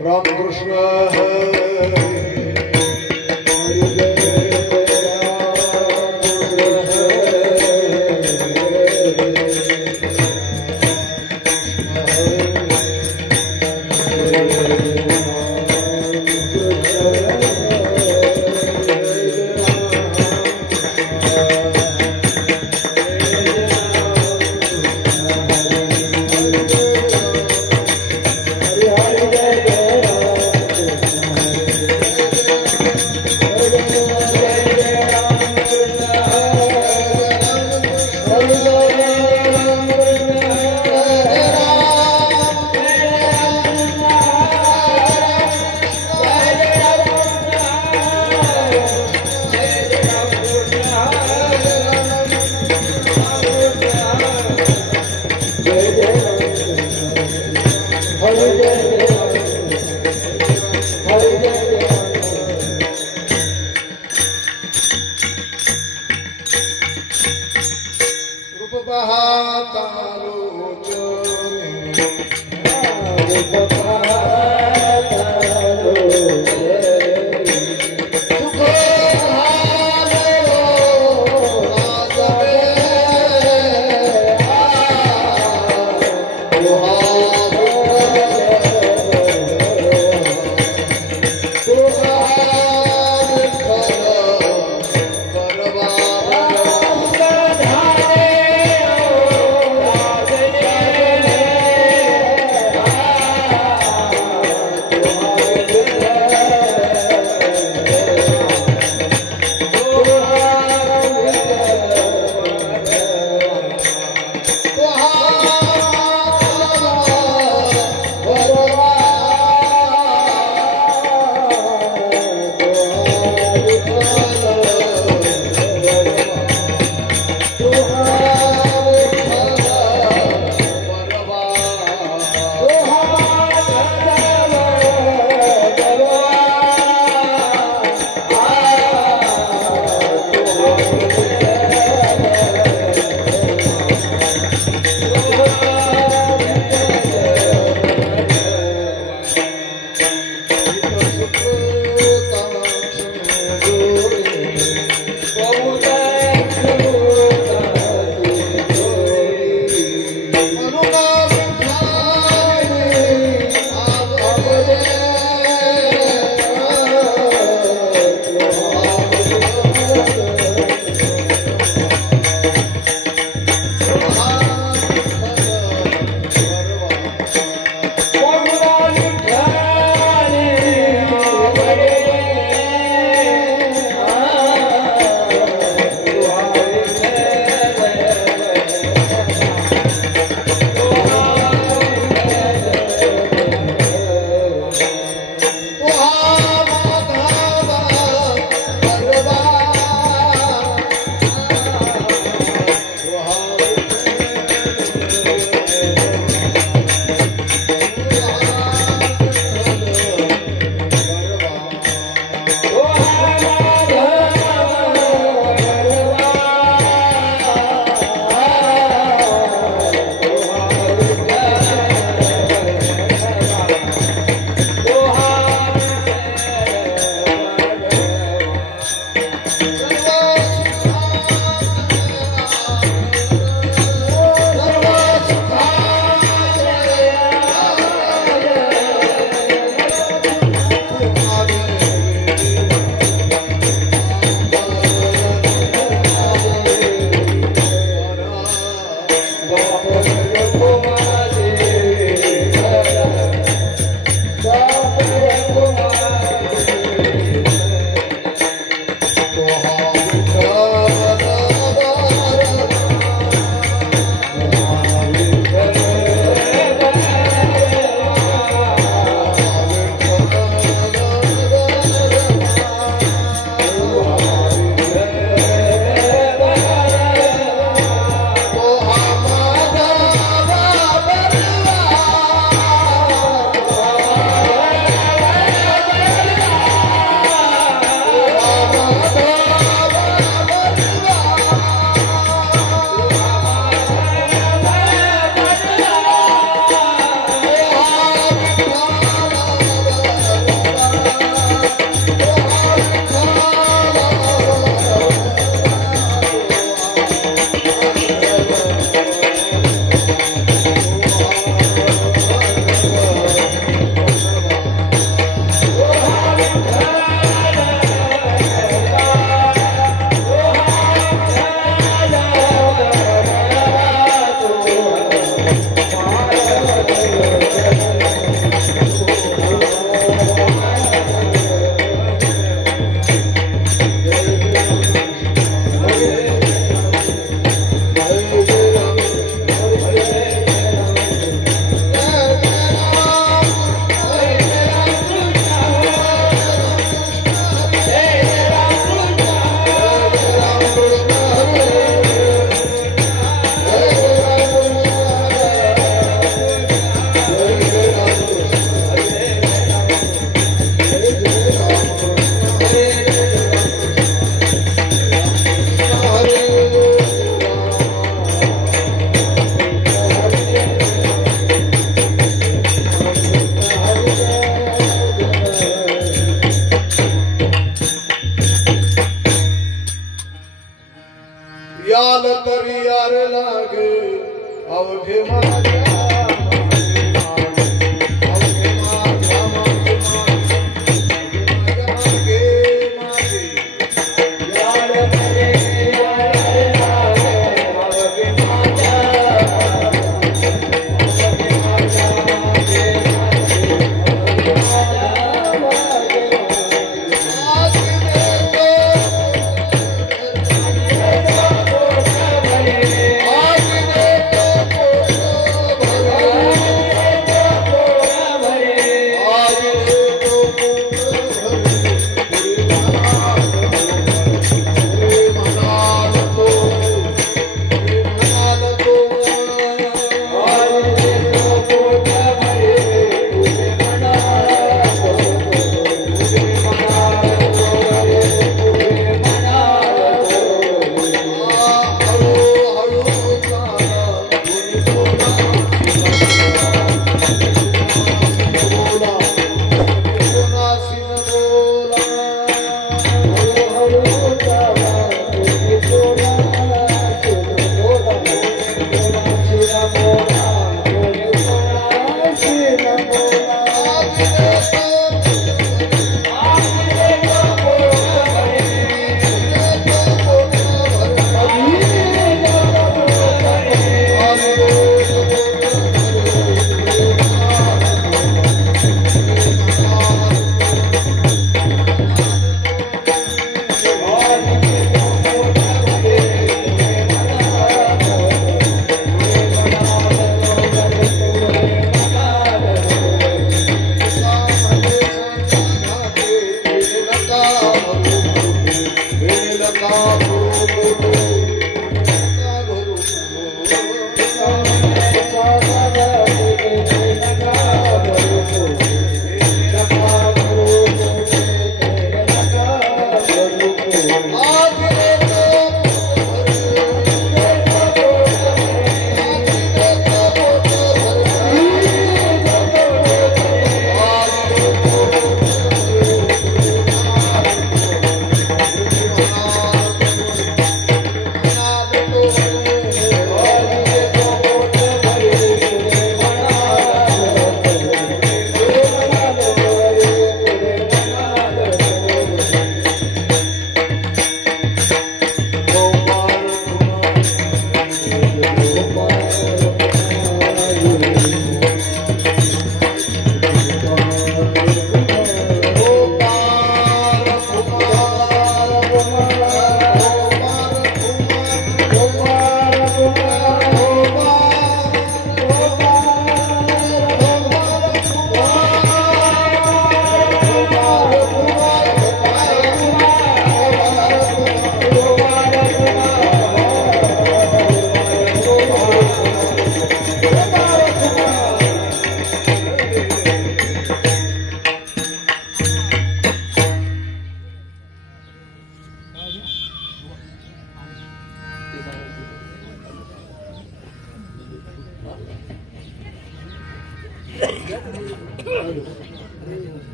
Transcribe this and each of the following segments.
रामकृष्ण हरे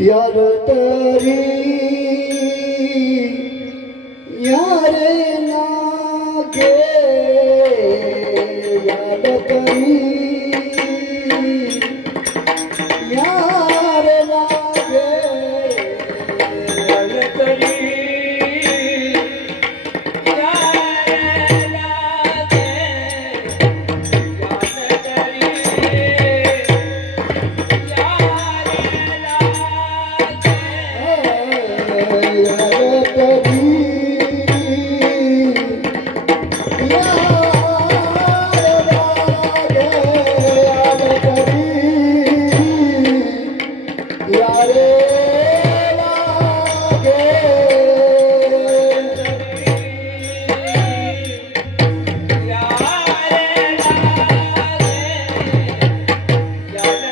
यार तेरी यार नागे यार तेरी यार नागे यार तेरी Yeah.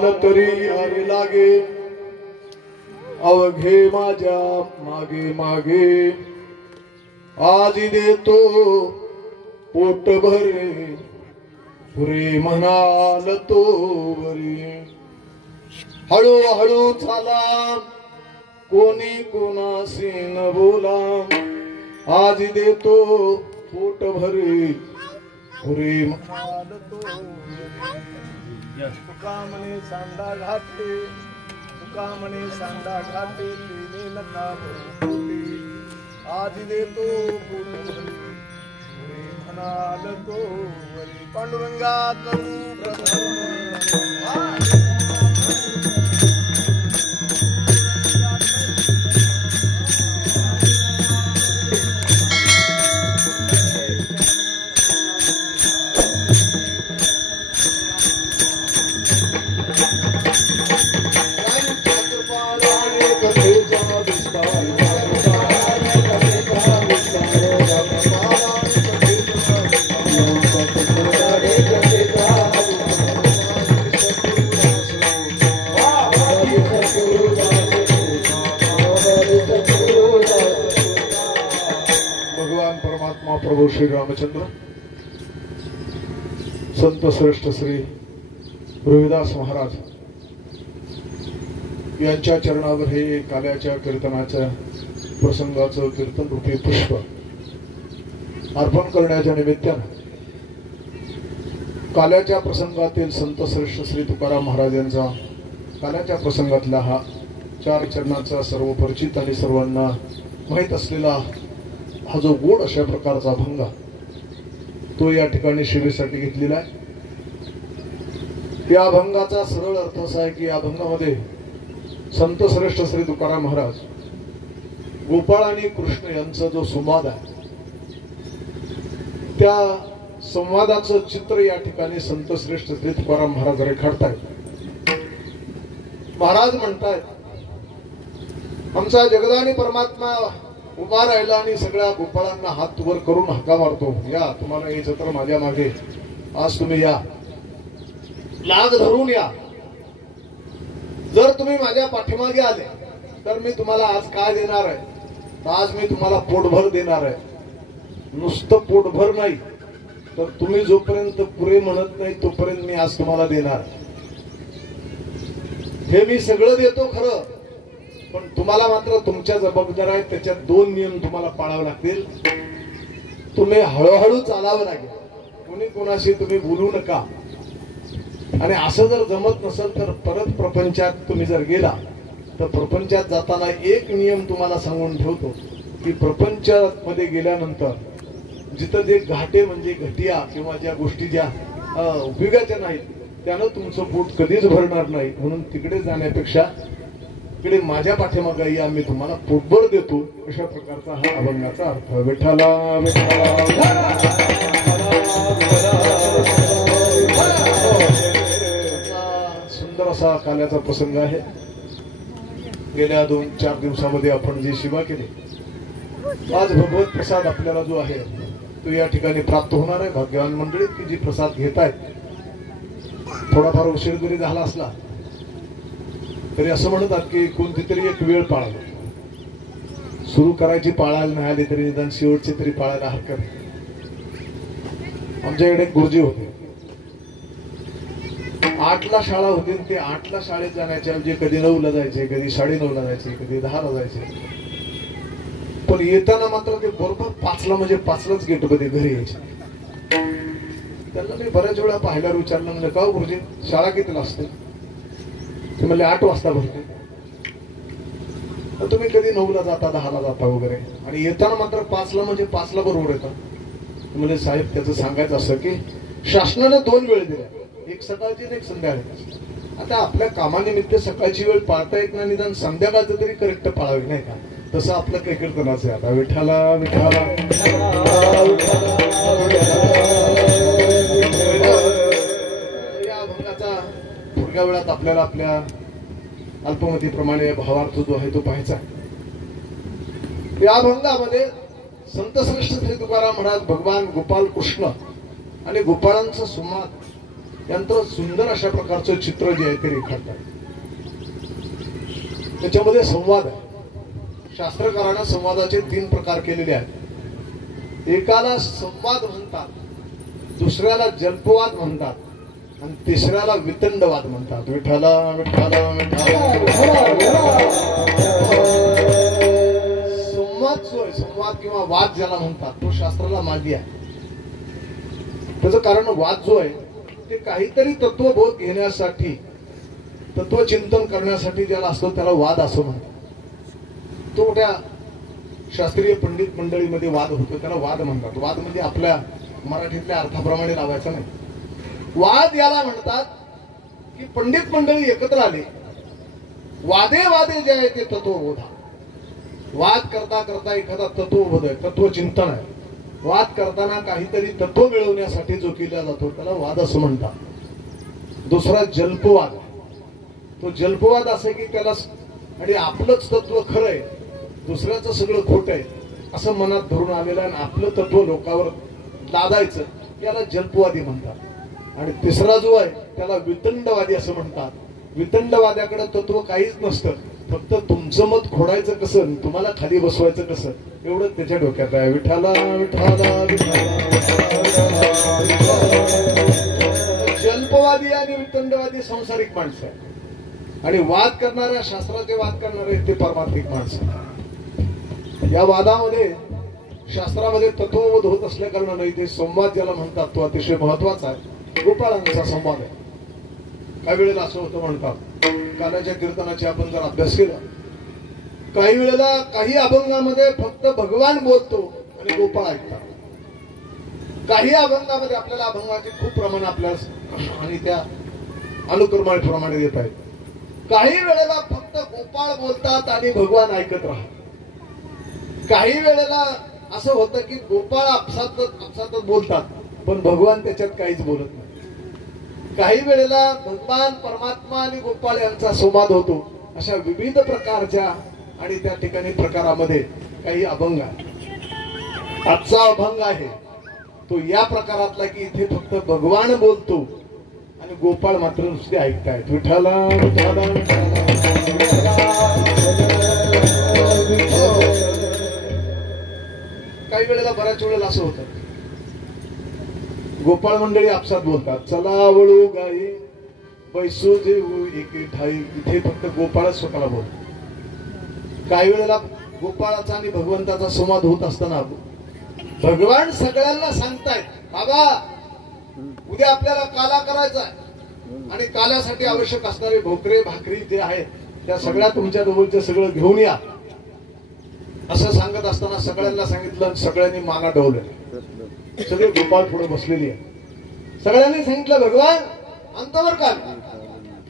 म्हणाल तरी अरे लागे अवघे माझ्या मागे मागे आजी देतो पोट भरे पुरे म्हणाल तो बरे हळूहळू चाला कोणी कोणाशी न बोला आज देतो पोट भरे पुरे म्हणाल तो तुका म्हणे सांडा घाटे तुका म्हणे सांडा घाटे तिने नका बोली आज देतो पोट भरे पुरे म्हणाल तो बरे पांडुरंगा करू प्रभू प्रभू श्री रामचंद्र संत श्रेष्ठ श्री रविदास महाराज यांच्या चरणावर हे काल्याच्या कीर्तनाच्या प्रसंगाचं कीर्तन रूपी पुष्प अर्पण करण्याच्या निमित्तानं काल्याच्या प्रसंगातील संत श्रेष्ठ श्री तुकाराम महाराज यांचा काल्याच्या प्रसंगातला हा 4 चरणाचा सर्व परिचित आणि सर्वांना माहीत असलेला हा जो गोड अशा प्रकारचा अभंग तो या ठिकाणी सेवेसाठी घेतलेला आहे. या अभंगाचा सरळ अर्थ असा आहे की या अभंगामध्ये संत श्रेष्ठ श्री तुकाराम महाराज गोपाळ आणि कृष्ण यांचा जो संवाद आहे त्या संवादाचं चित्र या ठिकाणी संत श्रेष्ठ श्री तुकाराम महाराज रेखाटतायत. महाराज म्हणतायत आमचा जगदानी परमात्मा उभा राहिला आणि सगळ्या गोपाळांना हात वर करून हाका मारतो, या तुम्हाला हे जत्र माझ्या मागे आज तुम्ही या लाज धरून या. जर तुम्ही माझ्या पाठीमागे आले तर मी तुम्हाला आज काय देणार आहे, आज मी तुम्हाला पोटभर देणार आहे. नुसतं पोटभर नाही तर तुम्ही जोपर्यंत पुरे म्हणत नाही तोपर्यंत मी आज तुम्हाला देणार. हे मी सगळं देतो खरं, पण तुम्हाला मात्र तुमच्या जबाबदाऱ्या आहेत, त्याच्यात 2 नियम तुम्हाला पाळावे लागतील. तुम्ही हळूहळू चालावं लागेल, कोणी कोणाशी तुम्ही बोलू नका. आणि असं जर जमत नसेल तर परत प्रपंचात तुम्ही जर गेला तर प्रपंचात जाताना एक नियम तुम्हाला सांगून ठेवतो की प्रपंचात मध्ये गेल्यानंतर जिथं जे घाटे म्हणजे घटिया किंवा ज्या गोष्टी ज्या उपयोगाच्या नाहीत त्यानं तुमचं पोट कधीच भरणार नाही. म्हणून तिकडे जाण्यापेक्षा इकडे माझ्या पाठीमागे या, मी तुम्हाला पोटभर देतो. अशा प्रकारचा हा अभंगाचा अर्थ. विठ्ठला सुंदर असा काल्याचा प्रसंग आहे. गेल्या 2-4 दिवसामध्ये आपण जी सेवा केली, आज भगवत प्रसाद आपल्याला जो आहे तो या ठिकाणी प्राप्त होणार आहे. भाग्यवान मंडळी की जी प्रसाद घेत आहेत, थोडाफार उशीर जरी झाला असला तरी असं म्हणतात की कोणती तरी एक वेळ पाळावी. सुरू करायची पाळायला नाही आली तरी निदान शेवटची तरी पाळायला हरकत. आमच्याकडे गुरुजी होते, 8ला शाळा होती, ते 8ला शाळेत जाण्याच्या ऐवजी कधी 9ला जायचे, कधी 9:30ला जायचे, कधी 10ला जायचे. पण येताना मात्र ते बरोबर 5ला म्हणजे 5लाच गेटमध्ये घरी यायचे. त्यांना मी बऱ्याच वेळा पाहिल्यावर विचारलं, म्हणजे का गुरुजी शाळा कितीला असते? ते म्हणले 8 वाजता भरते. तुम्ही कधी 9ला जाता, 10ला जाता वगैरे, आणि येताना मात्र 5ला म्हणजे 5ला बरोबर येतात. म्हणजे साहेब त्याचं सांगायचं असं की शासनाने 2 वेळ दिल्या, एक सकाळची आणि एक संध्याकाळची. आता आपल्या कामानिमित्त सकाळची वेळ पाळता येत नाही, निदान संध्याकाळचं तरी करेक्ट पाळावी नाही का? तसं आपलं काही कीर्तनाचं आहे. आता विठ्ठला विठ्ठला या अभंगाचा पुढच्या वेळात आपल्याला आपल्या अल्पमतीप्रमाणे भावार्थ जो आहे तो पाहायचा आहे. या अभंगामध्ये संत श्रेष्ठ श्री तुकाराम महाराज भगवान गोपाल कृष्ण आणि गोपाळांचा संवाद यानंतर सुंदर अशा प्रकारचं चित्र जे आहे ते रेखाटतात. त्याच्यामध्ये संवाद आहे. शास्त्रकारांना संवादाचे 3 प्रकार केलेले आहेत. एकाला संवाद म्हणतात, दुसऱ्याला जल्पवाद म्हणतात आणि तिसऱ्याला वितंडवाद म्हणतात. विठ्ठला विठ्ठला विठ्ठला. संवाद जो आहे, संवाद किंवा वाद ज्याला म्हणतात, तो शास्त्राला मान्य आहे. त्याचं कारण वाद जो आहे ते काहीतरी तत्वबोध घेण्यासाठी, तत्वचिंतन करण्यासाठी ज्याला असतो त्याला वाद असं म्हणतात. तो त्या शास्त्रीय पंडित मंडळीमध्ये वाद होतो, त्याला वाद म्हणतात. वाद म्हणजे आपल्या मराठीतल्या अर्थाप्रमाणे लावायचा नाही. वाद याला म्हणतात की पंडित मंडळी एकत्र आले, वादे वादे जे आहे ते तत्वबोधा. वाद करता करता एखादा तत्वबोध आहे, तत्वचिंतन आहे. वाद करताना काहीतरी तत्व मिळवण्यासाठी जो केला जातो त्याला वाद असं म्हणतात. दुसरा जल्पवाद. तो जल्पवाद असं की त्याला आणि आपलंच तत्व खरं आहे, दुसऱ्याचं सगळं खोटं आहे असं मनात धरून आलेलं आणि आपलं तत्व लोकांवर लादायचं, याला जल्पवादी म्हणतात. आणि तिसरा जो आहे त्याला वितंडवादी असं म्हणतात. वितंडवाद्याकडे तत्व काहीच नसतं, फक्त तुमचं मत खोडायचं कसं आणि तुम्हाला खाली बसवायचं कसं एवढं त्याच्या डोक्यात आहे. विठ्ठला विठ्ठला जल्पवादी आणि वितंडवादी सांसारिक माणसं आहे आणि वाद करणाऱ्या, शास्त्राचे वाद करणारे ते पारमार्थिक माणसं. या वादामध्ये शास्त्रामध्ये तत्वबोध होत असल्या कारणाने इथे संवाद ज्याला म्हणतात तो अतिशय महत्वाचा आहे. गोपाळांचा संवाद आहे. काही वेळेला असं होतं म्हणतात, कानाच्या कीर्तनाचे आपण जर अभ्यास केला, काही वेळेला काही अभंगामध्ये फक्त भगवान बोलतो आणि गोपाळ ऐकतात. काही अभंगामध्ये आपल्याला अभंगाचे खूप प्रमाण आपल्याला आणि त्या अनुक्रमाप्रमाणे देत आहेत. काही वेळेला फक्त गोपाळ बोलतात आणि भगवान ऐकत राहतात. काही वेळेला असं होतं की गोपाळ आपसातच बोलतात पण भगवान त्याच्यात काहीच बोलत नाही. काही वेळेला भगवान परमात्मा आणि गोपाळ यांचा संवाद होतो. अशा विविध प्रकारच्या आणि त्या ठिकाणी प्रकारामध्ये काही अभंग आहे. आजचा अभंग आहे तो या प्रकारातला की इथे फक्त भगवान बोलतो आणि गोपाळ मात्र नुसते ऐकतायत. विठ्ठला विठ्ठला काही वेळेला बऱ्याच वेळेला असं होतं, गोपाळ मंडळी आपसात बोलतात, चला वळू गाई बैसू देऊ एके ठाई. इथे फक्त गोपाळच स्वतःला बोलतो. काही वेळेला गोपाळाचा आणि भगवंताचा संवाद होत असताना भगवान सगळ्यांना सांगतायत, बाबा उद्या आपल्याला काला करायचा आहे आणि काल्यासाठी आवश्यक असणारे भोकरे भाकरी जे आहेत त्या सगळ्या तुमच्या जवळचे सगळं घेऊन या असं सांगत असताना सगळ्यांना सांगितलं, सगळ्यांनी माना डवलं. सगळे गोपाळ पुढे बसलेली आहे. सगळ्यांनी सांगितलं भगवान आणतो बर का,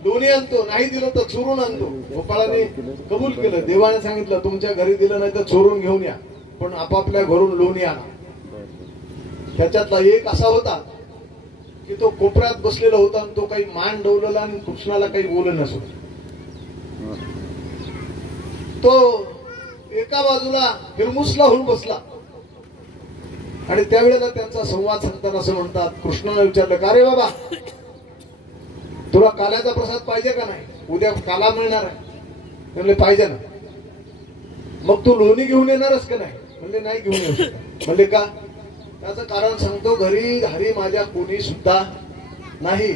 दोन्ही आणतो, नाही दिलं तर चोरून आणतो. गोपाळाने कबूल केलं. देवाने सांगितलं तुमच्या घरी दिलं नाही तर चोरून घेऊन या, पण आपापल्या घरून लोणी आणा. त्याच्यातला एक असा होता की तो कोपऱ्यात बसलेला होता आणि तो काही मान डवलेला आणि कृष्णाला काही बोललं नसो. तो एका बाजूला हिरमुसला होऊन बसला आणि त्यावेळेला त्यांचा संवाद सांगताना असं म्हणतात, कृष्णाला विचारलं, का रे बाबा तुला काल्याचा प्रसाद पाहिजे का नाही, उद्या काला मिळणार आहे. म्हणले पाहिजे ना. मग तू लोणी घेऊन येणारच का नाही. म्हणले नाही घेऊन येऊ शकत. म्हणले का. त्याचं कारण सांगतो, घरी हरी माझ्या कोणी सुद्धा नाही,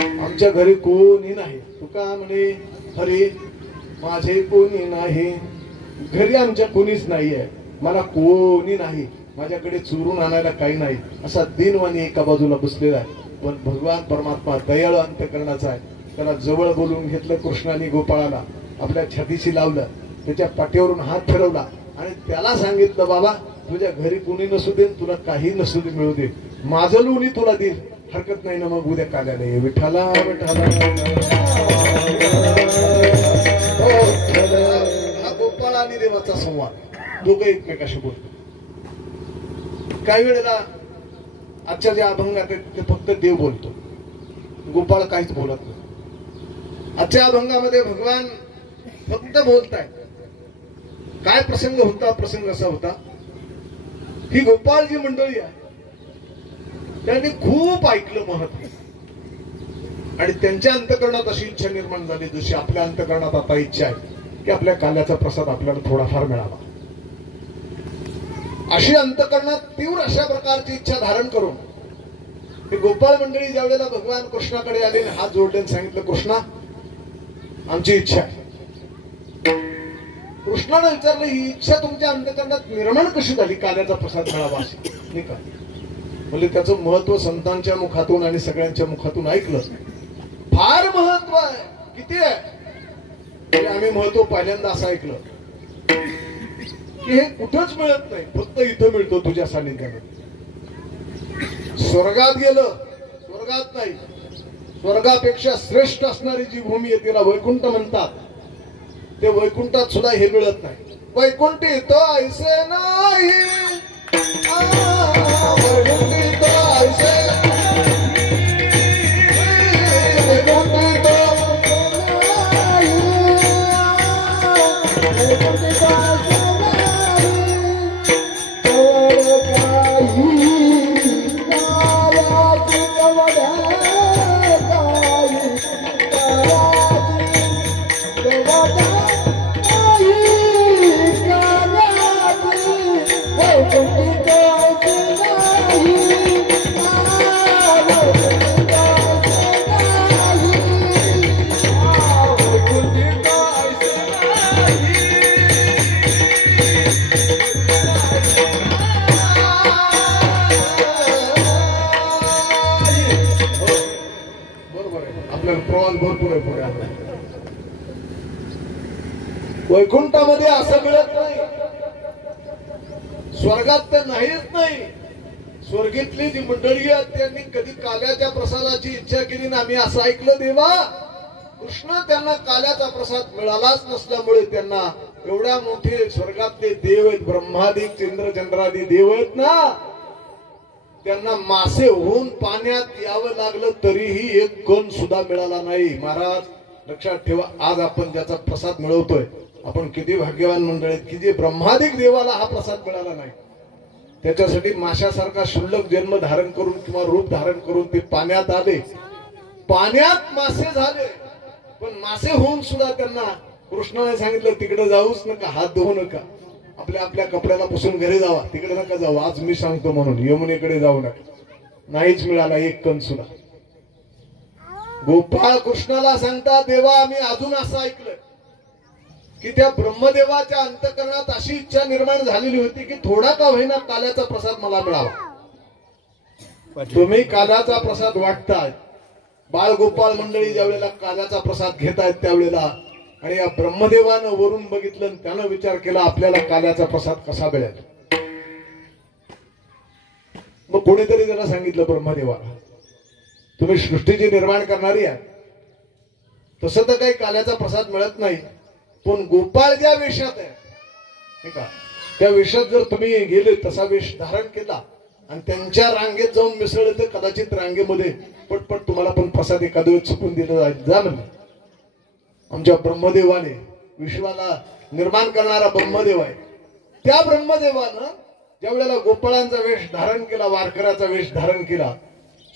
आमच्या घरी कोणी नाही. तुका म्हणे हरी माझे कोणी नाही, घरी आमच्या कोणीच नाहीये, मला कोणी नाही, माझ्याकडे चोरून आणायला काही नाही. असा दिनवाणी एका बाजूला बसलेला आहे. पण भगवान परमात्मा दयाळू अंतःकरणाचा आहे. त्याला जवळ बोलवून घेतलं कृष्णाने गोपाळाला, आपल्या छातीशी लावलं, त्याच्या पाठीवरून हात फिरवला आणि त्याला सांगितलं, बाबा तुझ्या घरी कोणी नसू दे, तुला काही नसू दे, मिळू दे, माझं लोणी तुला देईल, हरकत नाही ना. मग उद्या काल्याला ये. विठ्ठला विठ्ठला. हा गोपाळ आणि देवाचा संवाद, दोघे एकमेकाशी बोलतो. काही वेळेला आजच्या ज्या अभंगात आहेत ते फक्त देव बोलतो, गोपाळ काहीच बोलत नाही. आजच्या अभंगामध्ये भगवान फक्त बोलताय. काय प्रसंग होता, प्रसंग असा होता ही गोपाळ जी मंडळी आहे त्यांनी खूप ऐकलं महत्व. आणि त्यांच्या अंतकरणात अशी इच्छा निर्माण झाली जशी आपल्या अंतकरणात आता इच्छा आहे की आपल्या काल्याचा प्रसाद आपल्याला थोडाफार मिळावा. अशी अंतकरणात तीव्र अशा प्रकारची इच्छा धारण करून ही गोपाळ मंडळी ज्यावेळेला भगवान कृष्णाकडे आले आणि हात जोडले आणि सांगितलं, कृष्णा आमची इच्छा आहे. कृष्णाने विचारलं, ही इच्छा तुमच्या अंतकरणात निर्माण कशी झाली काल्याचा प्रसाद मिळावा अशी, नाही का? म्हणजे त्याचं महत्व संतांच्या मुखातून आणि सगळ्यांच्या मुखातून ऐकलं. फार महत्व आहे. किती आहे? म्हणजे आम्ही महत्व पहिल्यांदा असं ऐकलं की हे कुठंच मिळत नाही, फक्त इथं मिळतो तुझ्या सानिध्यामध्ये. स्वर्गात गेलं, स्वर्गात नाही, स्वर्गापेक्षा श्रेष्ठ असणारी जी भूमी आहे तिला वैकुंठ म्हणतात. ते वैकुंठात सुद्धा हे मिळत नाही. वैकुंठी तो ऐसे नाही, वैकुंठी तो ऐसे वैकुंठामध्ये असं मिळत नाही. स्वर्गात तर नाहीच नाही. स्वर्गीतली जी मंडळी आहेत त्यांनी कधी काल्याच्या प्रसादाची इच्छा केली ना. आम्ही असं ऐकलं, देवा कृष्ण त्यांना काल्याचा प्रसाद मिळालाच नसल्यामुळे त्यांना एवढ्या मोठे स्वर्गातले देव आहेत, ब्रह्मादिक इंद्रचंद्रादी देव आहेत ना, त्यांना मासे होऊन पाण्यात यावं लागलं तरीही एक कण सुद्धा मिळाला नाही. महाराज लक्षात ठेवा, आज आपण ज्याचा प्रसाद मिळवतोय आपण किती भाग्यवान मंडळ आहेत की जे ब्रह्मादिक देवाला हा प्रसाद मिळाला नाही. त्याच्यासाठी माशासारखा शुल्लक जन्म धारण करून किंवा रूप धारण करून ते पाण्यात आले, पाण्यात मासे झाले, पण मासे होऊन सुद्धा त्यांना कृष्णाने सांगितलं तिकडे जाऊच नका, हात धुवू नका, आपल्या आपल्या कपड्याला पुसून घरी जावा, तिकडे नका जाऊ, आज मी सांगतो म्हणून यमुनेकडे जाऊ नका. नाहीच मिळाला एक कण सुद्धा. गोपाळ कृष्णाला सांगता, देवा आम्ही अजून असं ऐकलंय की त्या ब्रह्मदेवाच्या अंतकरणात अशी इच्छा निर्माण झालेली होती की थोडा का होईना काल्याचा प्रसाद मला मिळावा. तुम्ही काल्याचा प्रसाद वाटताय, बाळ गोपाळ मंडळी ज्या वेळेला काल्याचा प्रसाद घेतायत त्यावेळेला, आणि या ब्रह्मदेवानं वरून बघितलं आणि त्यानं विचार केला आपल्याला काल्याचा प्रसाद कसा मिळेल. मग कोणीतरी त्याला सांगितलं ब्रह्मदेवाला, तुम्ही सृष्टीची निर्माण करणारी आहे, तसं तर काही काल्याचा प्रसाद मिळत नाही, पण गोपाळ ज्या वेशात आहे नाही का, त्या वेशात जर तुम्ही गेले, तसा वेश धारण केला आणि त्यांच्या रांगेत जाऊन मिसळले तर कदाचित रांगेमध्ये पटपट तुम्हाला पण प्रसाद एखाद्या वेळेस चुकून दिला जाईल. जा म्हणजे आमच्या ब्रह्मदेवाने, विश्वाला निर्माण करणारा ब्रह्मदेव आहे, त्या ब्रह्मदेवानं ज्या वेळेला गोपाळांचा वेश धारण केला, वारकऱ्याचा वेश धारण केला,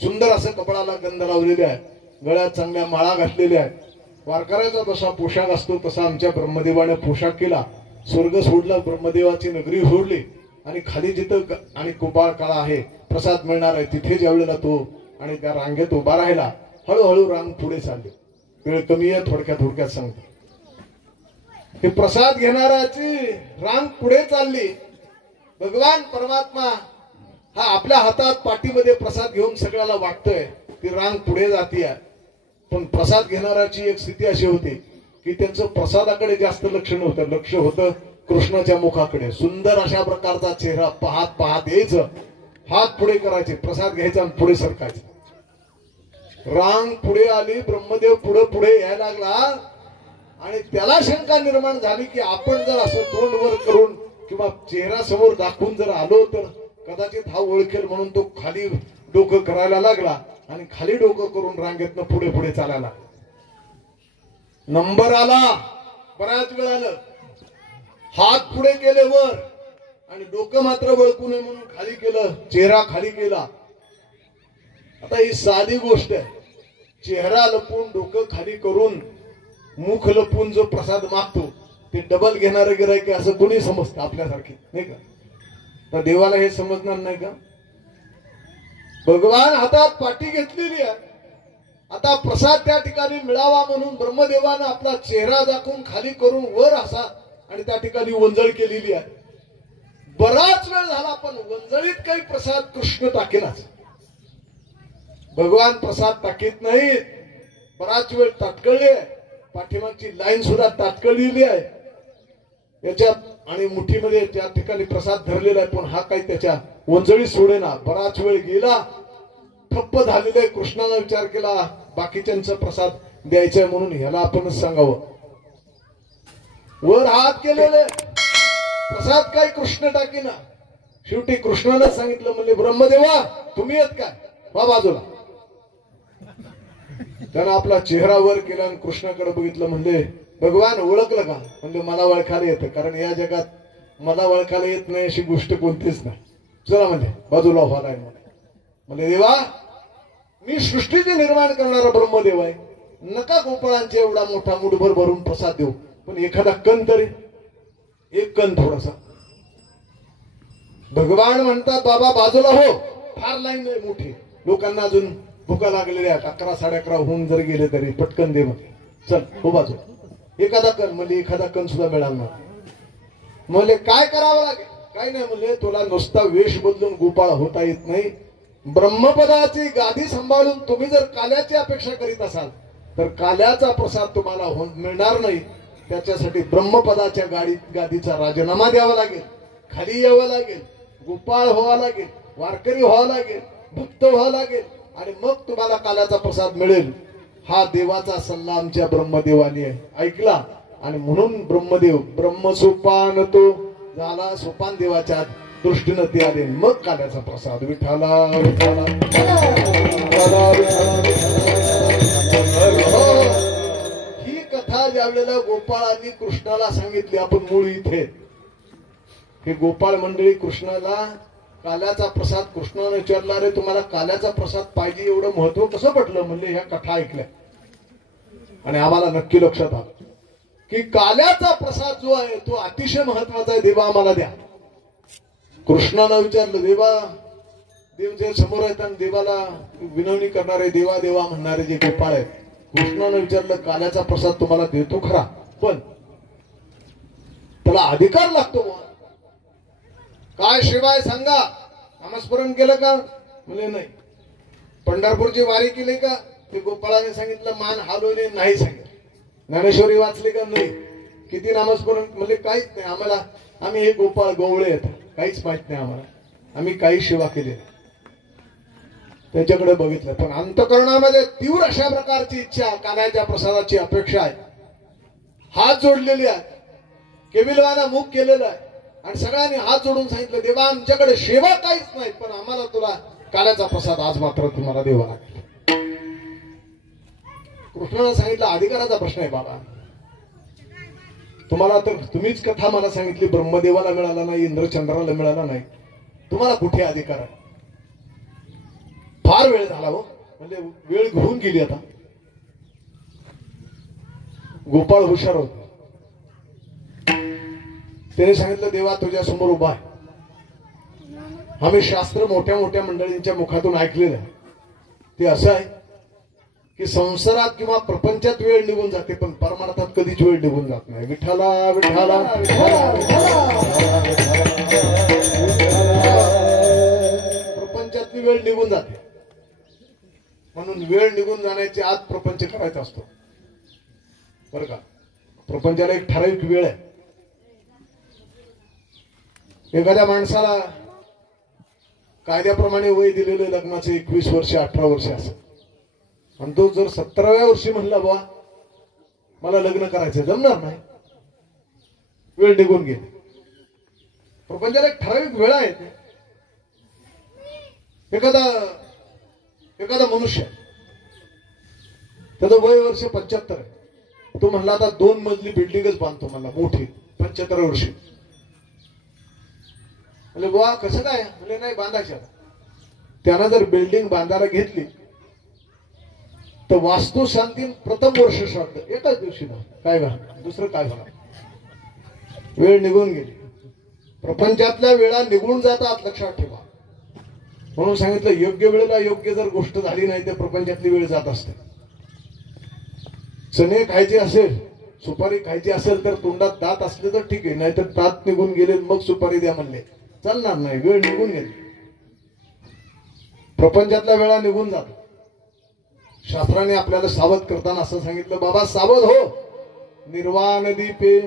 सुंदर असं कपडाला गंध लावलेले आहे, गळ्यात चांगल्या माळा घातलेल्या आहेत, वारकऱ्याचा जसा पोशाख असतो तसा आमच्या ब्रह्मदेवाने पोशाख केला, स्वर्ग सोडला, ब्रह्मदेवाची नगरी सोडली आणि खाली जिथं आणि गोपाळ काळा आहे प्रसाद मिळणार आहे तिथे ज्या वेळेला तो आणि त्या रांगेत उभा राहिला, हळूहळू रांग पुढे चालली. वेळ कमी आहे, थोडक्यात सांगतो. हे प्रसाद घेणाराची रांग पुढे चालली. भगवान परमात्मा हा आपल्या हातात पाठीमध्ये प्रसाद घेऊन सगळ्याला वाटतोय, ती रांग पुढे जातीय. पण प्रसाद घेणाराची एक स्थिती अशी होती की त्यांचं प्रसादाकडे जास्त लक्ष नव्हतं, लक्ष होतं कृष्णाच्या मुखाकडे. सुंदर अशा प्रकारचा चेहरा पाहत पाहत यायचं, हात पुढे करायचे, प्रसाद घ्यायचा आणि पुढे सरकायचं. रांग पुढे आली, ब्रह्मदेव पुढे पुढे यायला लागला आणि त्याला शंका निर्माण झाली की आपण जर असं तोंड वर करून किंवा चेहरा समोर दाखवून जर आलो तर कदाचित हा ओळखेल, म्हणून तो खाली डोकं करायला लागला आणि खाली डोकं करून रांगेतनं पुढे पुढे चालायला. नंबर आला, बऱ्याच वेळानं हात पुढे केले वर आणि डोकं मात्र वळकू नये म्हणून खाली केलं, चेहरा खाली केला. आता ही साधी गोष्ट आहे, चेहरा लपून डोकं खाली करून मुख लपून जो प्रसाद मागतो ते डबल घेणारे गिरायक असं कोणी समजतं आपल्यासारखे, नाही का? तर देवाला हे समजणार नाही का? भगवान हातात पाठी घेतलेली आहे. आता प्रसाद त्या ठिकाणी मिळावा म्हणून ब्रह्मदेवानं आपला चेहरा दाखवून खाली करून वर असा आणि त्या ठिकाणी वंजळ केलेली आहे. बराच वेळ झाला पण वंजळीत काही प्रसाद कृष्ण टाकेनाच. भगवान प्रसाद टाकीत नाहीत. बराच वेळ तात्कळले, पाठीमागची लाईन सुद्धा तात्कळलेली आहे याच्यात आणि मुठीमध्ये त्या ठिकाणी प्रसाद धरलेला आहे, पण हा काही त्याच्या वंजळी सोडेना. बराच वेळ गेला, ठप्प झालेले. कृष्णाने विचार केला बाकीच्यांचा प्रसाद द्यायचाय म्हणून ह्याला आपणच सांगावं. वर हात केलेले प्रसाद काही कृष्ण टाकीना. शेवटी कृष्णाने सांगितलं, म्हणजे ब्रह्मदेवा तुम्ही येत काय, वा बाजूला. त्यानं आपला चेहरा वर केला आणि कृष्णाकडे बघितलं. म्हणले भगवान ओळखलं का? म्हणजे मला ओळखायला येतं, कारण या जगात मला ओळखायला येत नाही अशी गोष्ट कोणतीच नाही. चला म्हणजे बाजूला व्हायला. म्हणजे देवा मी सृष्टीचे निर्माण करणारा ब्रह्मदेव आहे, नका गोपाळांचे एवढा मोठा मुठभर भरून प्रसाद देऊ, पण एखादा कण तरी, एक कण थोडासा. भगवान म्हणतात बाबा बाजूला हो, फार लाईन आहे मोठी, लोकांना अजून भुका लागलेल्या आहेत. 11 11:30 होऊन जर गेले तरी पटकन दे म्हणजे. चल हो बाजू. एखादा कण म्हणजे एखादा कण सुद्धा मिळाला नाही. म्हणजे काय करावं लागेल? काय नाही म्हणजे तुला नुसता वेश बदलून गोपाळ होता येत नाही. ब्रह्मपदाची गादी सांभाळून तुम्ही जर काल्याची अपेक्षा करीत असाल तर काल्याचा प्रसाद तुम्हाला मिळणार नाही. त्याच्यासाठी ब्रह्मपदाच्या गादीचा राजीनामा द्यावा लागेल, खाली यावं लागेल, गोपाळ व्हावं लागेल, वारकरी व्हावं लागेल, भक्त व्हावं लागेल आणि मग तुम्हाला काल्याचा प्रसाद मिळेल. हा देवाचा सल्ला आमच्या ब्रह्मदेवाने ऐकला आणि म्हणून ब्रह्मदेव ब्रह्मसोपान तो झाला. सोपान देवाच्या दृष्टीनं ते आले. मग काल्याचा प्रसाद विठाला विठाला. ही कथा ज्यावेळेला गोपाळांनी कृष्णाला सांगितली, आपण मूळ इथे हे गोपाळ मंडळी कृष्णाला काल्याचा प्रसाद कृष्णाने विचारला, रे तुम्हाला काल्याचा प्रसाद पाहिजे एवढं महत्व कसं पटलं? म्हणजे ह्या कथा ऐकल्या आणि आम्हाला नक्की लक्षात आलं की काल्याचा प्रसाद जो आहे तो अतिशय महत्वाचा आहे. देवा आम्हाला द्या. कृष्णानं विचारलं, देवा देव जे समोर आहेत आणि देवाला विनवणी करणारे, देवा देवा म्हणणारे जे गोपाळ आहेत, कृष्णानं विचारलं काल्याचा प्रसाद तुम्हाला देतो खरा, पण त्याला अधिकार लागतो. काय शिवाय सांगा? नामस्मरण केलं का? म्हणजे नाही. पंढरपूरची वारी केली का? ते गोपाळाने सांगितलं. मान हलवले नाही सांगितलं. ज्ञानेश्वरी वाचली का? नाही. किती नामस्मरण? म्हणजे काहीच नाही आम्हाला. आम्ही हे गोपाळ गवळे आहेत, काहीच माहित नाही आम्हाला, आम्ही काही सेवा केली नाही. त्याच्याकडे बघितलं पण अंतःकरणामध्ये तीव्र अशा प्रकारची इच्छा, काल्याच्या प्रसादाची अपेक्षा आहे. हात जोडलेले आहेत, केविलवाना मुख केलेलं आहे आणि सगळ्यांनी हात जोडून सांगितलं, देवा आमच्याकडे सेवा काहीच नाही, पण आम्हाला तुला काल्याचा प्रसाद आज मात्र तुम्हाला द्यावा लागेल. कृष्णाने सांगितलं अधिकाराचा प्रश्न आहे बाबा. तुम्हाला तर तुम्हीच कथा मला सांगितली, ब्रह्मदेवाला मिळाला नाही, इंद्रचंद्राला मिळाला नाही, तुम्हाला कुठे अधिकार आहे? फार वेळ झाला हो, म्हणजे वेळ घेऊन गेली. आता गोपाळ हुशार होत. त्याने सांगितलं, देवा तुझ्या समोर उभा आहे. आम्ही शास्त्र मोठ्या मोठ्या मंडळींच्या मुखातून ऐकलेलं आहे. ते असं आहे की संसारात किंवा प्रपंचात वेळ निघून जाते, पण परमार्थात कधीच वेळ निघून जात नाही. विठ्ठला विठ्ठला प्रपंचातली वेळ निघून जाते, म्हणून वेळ निघून जाण्याची आत प्रपंच करायचा असतो बरं का. प्रपंचाला एक ठराविक वेळ आहे. एखाद्या माणसाला कायद्याप्रमाणे वय दिलेलं लग्नाचे 21 वर्ष 18 वर्ष असं, आणि तो जर 17व्या वर्षी म्हणला बाबा मला लग्न करायचं, जमणार नाही, वेळ निघून गेली. प्रपंचाला एक ठराविक वेळ आहे. एखादा मनुष्य त्याचं वय वर्ष 75 आहे, तो म्हणला आता 2 मजली बिल्डिंगच बांधतो मला मोठी 75 वर्षी. म्हणजे बुवा कसं काय? म्हणजे नाही बांधायचं. त्यानं जर बिल्डिंग बांधायला घेतली तर वास्तुशांती प्रथम वर्ष श्राद्ध एकाच दिवशी ना काय का दुसरं काय होणार. वेळ निघून गेली. प्रपंचातल्या वेळा निघून जातात लक्षात ठेवा. म्हणून सांगितलं योग्य वेळेला योग्य जर गोष्ट झाली नाही तर प्रपंचातली वेळ जात असते. चणे खायचे असेल सुपारी खायची असेल तर तोंडात दात असले तर ठीक आहे, नाहीतर दात निघून गेले मग सुपारी द्या म्हणले चालणार नाही. वेळ निघून गेली. प्रपंचातल्या वेळा निघून जात. शास्त्राने आपल्याला सावध करताना असं सांगितलं बाबा सावध हो. निर्वाण दीपे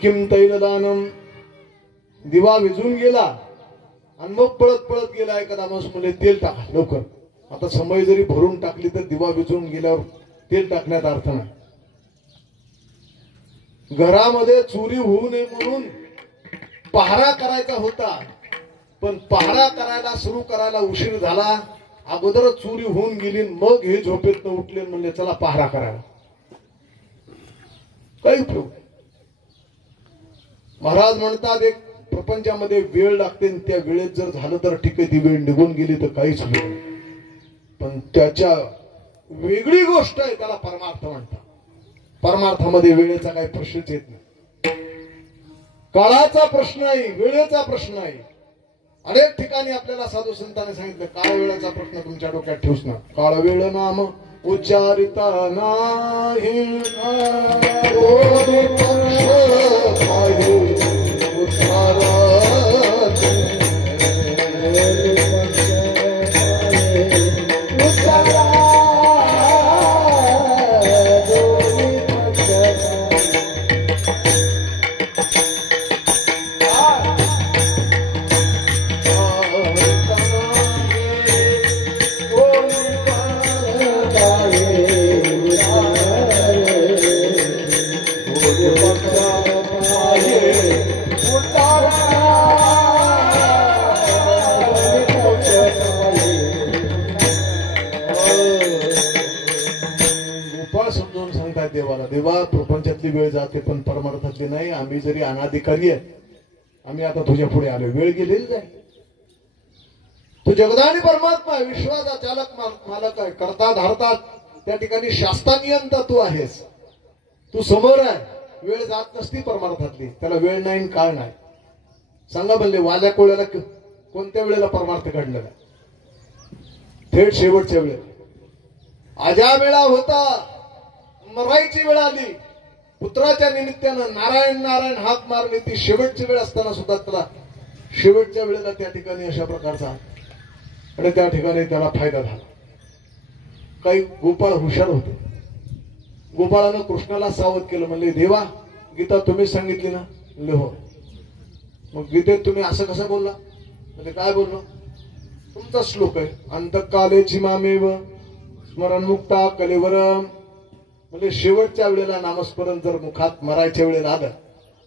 किम तैलदानम. दिवा विझून गेला आणि मग पळत पळत गेला एखादा माणूस म्हणजे तेल टाका लवकर. आता समय जरी भरून टाकली तर दिवा विझून गेल्यावर तेल टाकण्यात अर्थ नाही. घरामध्ये चोरी होऊ नये म्हणून पहारा करायचा होता, पण पहारा करायला सुरू करायला उशीर झाला. अगोदरच चोरी होऊन गेली मग हे झोपेतनं उठले म्हणले चला पहारा करायला. काही उपयोग. महाराज म्हणतात एक प्रपंचामध्ये वेळ लागते आणि त्या वेळेत जर झालं तर ठीक आहे, ती वेळ निघून गेली तर काहीच होईल. पण त्याच्या वेगळी गोष्ट आहे त्याला परमार्थ म्हणतात. परमार्थामध्ये वेळेचा काही प्रश्नच येत नाही. काळाचा प्रश्न आहे, वेळेचा प्रश्न आहे. अनेक ठिकाणी आपल्याला साधू संतांनी सांगितलं काळ वेळेचा प्रश्न तुमच्या डोक्यात ठेवूच ना. काळ वेळ नाम उच्चारिता नाही समजावून सांगताय देवाला. देवा प्रपंचातली वेळ जाते पण परमार्थातली नाही. आम्ही जरी अनाधिकारी आहे, आम्ही आता तुझ्या पुढे आलो. वेळ गेलेली जाईल. तू जगदानी परमात्मा आहे, विश्वाचा चालक मालक आहे, करता धारता त्या ठिकाणी शास्ता नियंता तू आहेस. तू समोर आहे. वेळ जात नसती परमार्थातली. त्याला वेळ नाही काळ नाही. सांगा म्हणले वाल्या कोळ्याला कोणत्या वेळेला परमार्थ घडलेला? थेट शेवटच्या वेळेला. आजा वेळा होता, मरायची वेळ आली, पुत्राच्या निमित्तानं नारायण नारायण हाक मारली. ती शेवटची वेळ असताना सुद्धा त्याला शेवटच्या वेळेला त्या ठिकाणी अशा प्रकारचा आणि त्या ठिकाणी त्याला फायदा झाला. काही गोपाळ हुशार होते. गोपाळानं कृष्णाला सावध केलं. म्हणले देवा गीता तुम्ही सांगितली ना? म्हणले हो. मग गीतेत तुम्ही असं कसं बोलला? म्हणजे काय बोललो? तुमचा श्लोक आहे अंतकाले चिमामेव स्मरणमुक्ता कलेवरम. म्हणजे शेवटच्या वेळेला नामस्मरण जर मुखात मरायच्या वेळेला आलं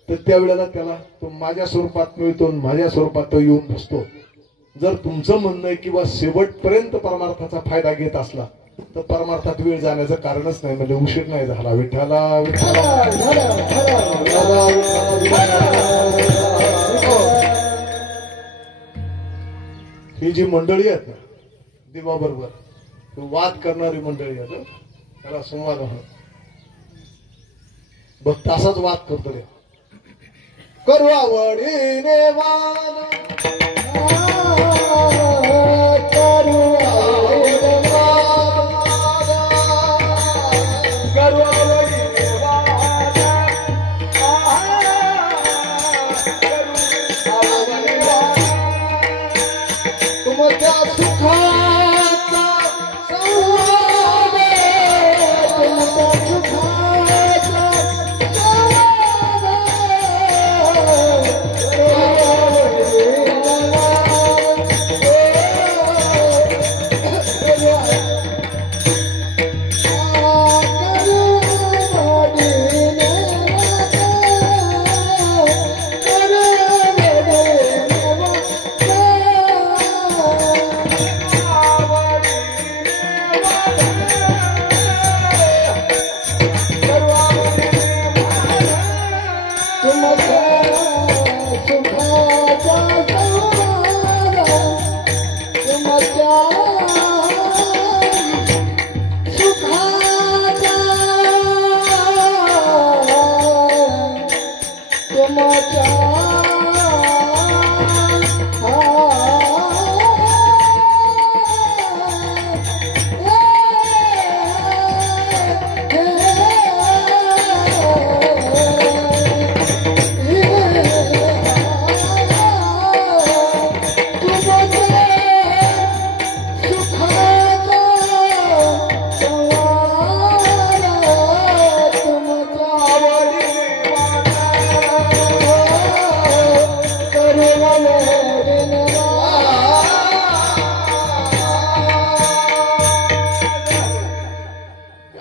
तर त्यावेळेला त्याला तो माझ्या स्वरूपात मिळतो, माझ्या स्वरूपात तो येऊन बसतो. जर तुमचं म्हणणं आहे किंवा शेवटपर्यंत परमार्थाचा फायदा घेत असला तर परमार्थात वेळ जाण्याचं कारणच नाही. म्हणजे उशीर नाही झाला. विठ्ठला विठ्ठला. ही जी मंडळी आहेत ना देवा बरोबर वाद करणारी मंडळी आहेत, त्याला संवाद भक्त असाच वाद करतो रे. करू आवडीने वाद करू आवडीने वाद करू आवडीने वाद करू आवडीने वाद तुमच्या सुखाचा संवाद तुमच्या सुखाचा संवाद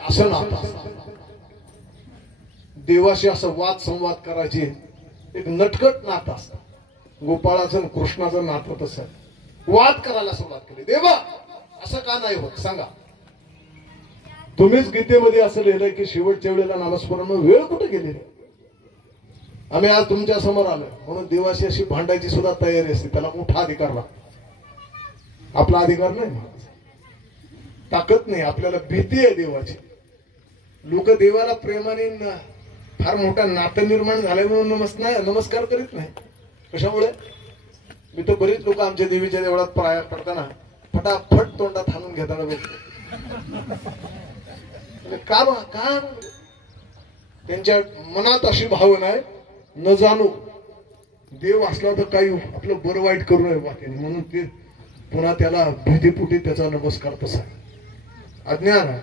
असं नातं देवाशी असं वाद संवाद करायचे एक नटखट नातं असतं। गोपाळाचं आणि कृष्णाचं नातं तसं वाद करायला सुरुवात केली। देवा असं का नाही होत सांगा? तुम्हीच गीतेमध्ये असं लिहिलंय की शेवटच्या वेळेला नामस्मरण वेळ कुठे गेली? आम्ही आज तुमच्या समोर आलोय म्हणून देवाशी अशी भांडायची सुद्धा तयारी असते। त्याला मोठा अधिकार लागतो। आपला अधिकार नाही, ताकद नाही, आपल्याला भीती आहे देवाची। लोक देवाला प्रेमाने फार मोठा नातं निर्माण झालंय म्हणून नमस्कार करीत नाही। कशामुळे? मी तर बरीच लोक आमच्या देवीच्या देवळात पाया पडताना फटाफट तोंडात हाणून घेताना बघतो। का का त्यांच्या मनात अशी भावना आहे न जाणू देव असला तर काही आपलं बरं वाईट करू नये वाक्याने, म्हणून ते पुन्हा त्याला भीतीपुटी त्याचा नमस्कार तसा अज्ञान आहे।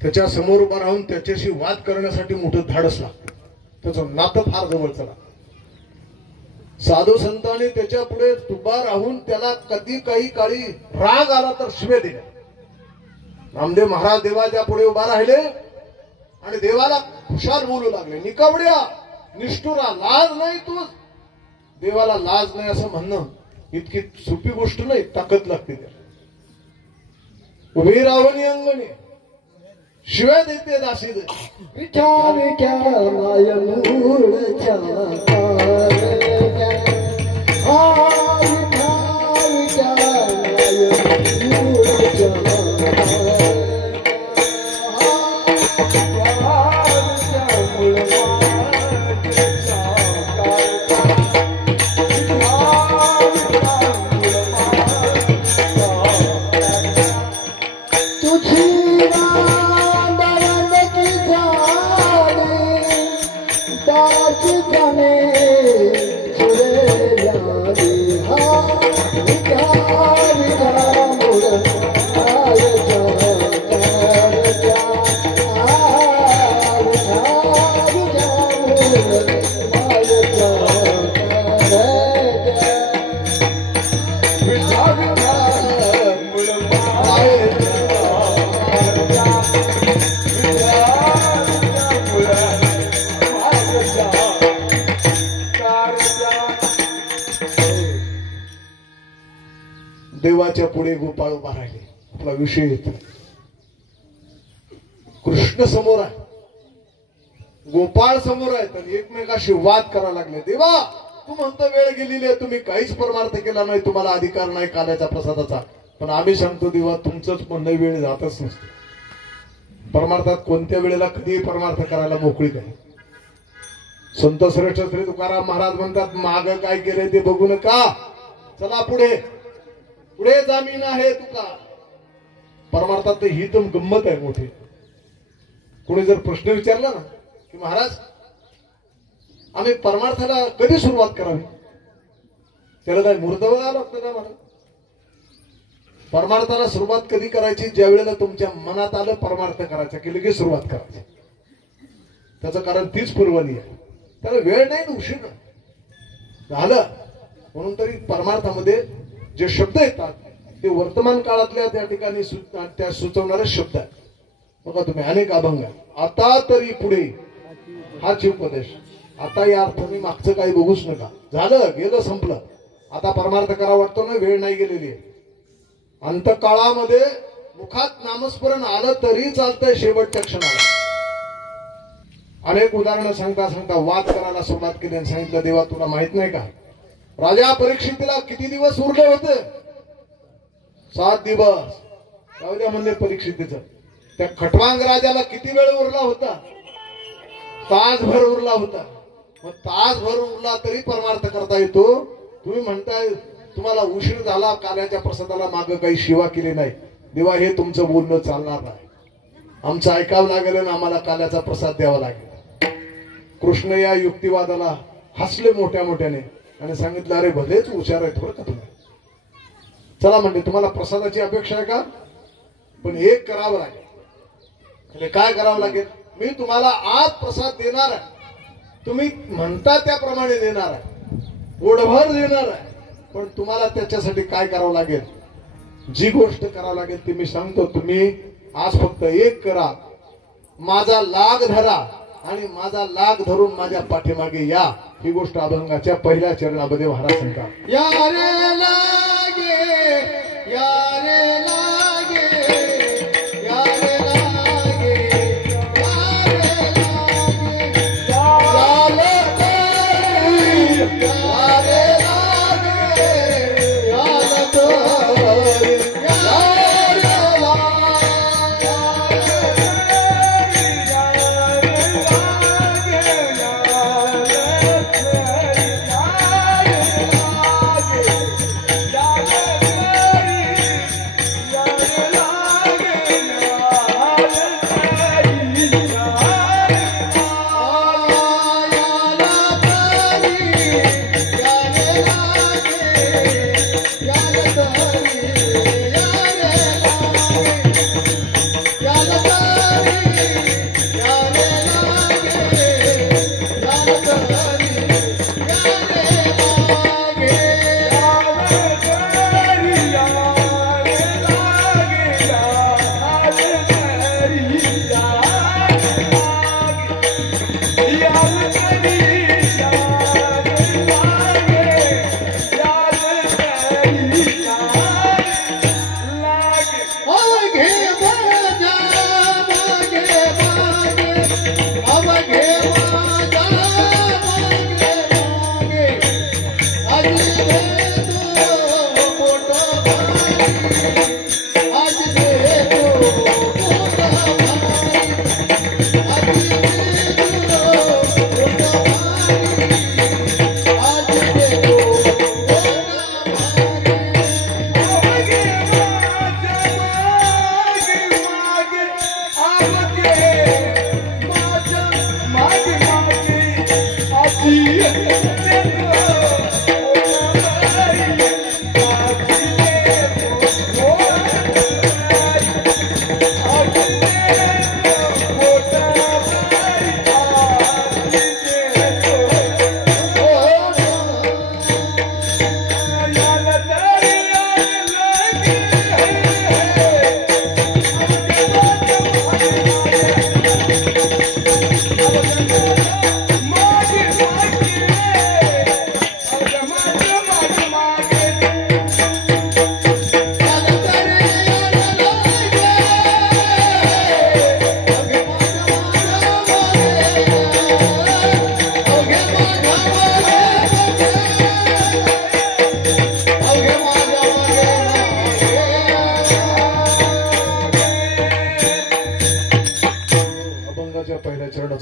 त्याच्या समोर उभा राहून त्याच्याशी वाद करण्यासाठी मोठं धाडस लागतं। त्याचं नातं फार जवळचं लागतं। साधू संतांनी त्याच्या पुढे उभा राहून त्याला कधी काही काळी राग आला तर शिवे दिल्या। नामदेव महाराज देवाच्या पुढे उभा राहिले आणि देवाला खुशाल बोलू लागले, निकवड्या निष्ठुरा लाज नाही तू। देवाला लाज नाही असं म्हणणं इतकी सोपी गोष्ट नाही, ताकद लागते त्याला। उभी रावणी अंगणी शिवाय देते दासी दे विठा विठा माय मूळच्या देवाच्या पुढे गोपाळ उभा राहिले। आपला विषय येतो, कृष्ण समोर आहे, गोपाळ समोर आहे, तर एकमेकाशी वाद करायला लागले। देवा तू म्हणतो वेळ गेलेली आहे, तुम्ही काहीच परमार्थ केला नाही, तुम्हाला अधिकार नाही काल्याच्या प्रसादाचा, पण आम्ही सांगतो देवा तुमचंच म्हणणं वेळ जातच नसतो। परमार्थात कोणत्या वेळेला कधीही परमार्थ करायला मोकळी नाही। संत श्रेष्ठ श्री तुकाराम महाराज म्हणतात माग काय केलंय ते बघू नका, चला पुढे पुढे जामीन आहे तुका। परमार्थात ही तर गंमत आहे मोठी। कोणी जर प्रश्न विचारला ना की महाराज आम्ही परमार्थाला कधी सुरुवात करावी, त्याला काय मुहूर्त बघावं लागतं का? महाराज परमार्थाला सुरुवात कधी करायची? ज्या वेळेला तुमच्या मनात आलं परमार्थ करायचा की लगेच सुरुवात करायची। त्याचं कारण तीच पूर्वनी आहे, त्याला वेळ नाही, उशीर झालं। म्हणून तरी परमार्थामध्ये जे शब्द येतात ते वर्तमान काळातल्या त्या ठिकाणी त्या सुचवणारे शब्द आहेत। बघा तुम्ही अनेक अभंग आता तरी पुढे हाच उपदेश। आता या अर्थाने मागचं काही बघूच नका, झालं गेलं संपलं। आता परमार्थ करा वाटतो ना, वेळ नाही गेलेली आहे। अंतकाळामध्ये मुखात नामस्मरण आलं तरी चालतंय शेवटच्या क्षणाला। अनेक उदाहरणं सांगता सांगता वाद करायला सुरुवात केली आणि सांगितलं देवा तुला माहित नाही का राजा परीक्षितीला किती दिवस उरले होते? 7 दिवस। जाऊ द्या म्हणले परीक्षितीचं। त्या खटवांग राजाला किती वेळ उरला होता? तासभर उरला होता. मग तासभर उरला तरी परमार्थ करता येतो. तुम्ही म्हणताय तुम्हाला उशीर झाला, काल्याच्या प्रसादाला माग काही शिवा केली नाही. देवा हे तुमचं बोलणं चालणार नाही. आमचं ऐकावं लागेल आणि आम्हाला काल्याचा प्रसाद द्यावा लागेल. कृष्ण या युक्तिवादाला हसले मोठ्या मोठ्याने आणि सांगितलं, अरे भलेच हुशार आहेत बरं का तुम्ही. चला म्हणते, तुम्हाला प्रसादाची अपेक्षा आहे का? पण एक करावं लागेल. म्हणजे काय करावं लागेल? मी तुम्हाला आज प्रसाद देणार आहे, तुम्ही म्हणता त्याप्रमाणे देणार आहे, पोटभर देणार आहे. पण तुम्हाला त्याच्यासाठी काय करावं लागेल? जी गोष्ट करावं लागेल ती मी सांगतो. तुम्ही आज फक्त एक करा, माझा लाग धरा आणि माझा लाग धरून माझ्या पाठीमागे या. ही गोष्ट अभंगाच्या पहिल्या चरणामध्ये महाराज सांगतात. या रे लागे, या रे लागे, या रे लागे, या रे लागे, झालं तरी, या रे लागे, झालं तरी, या रे लागे,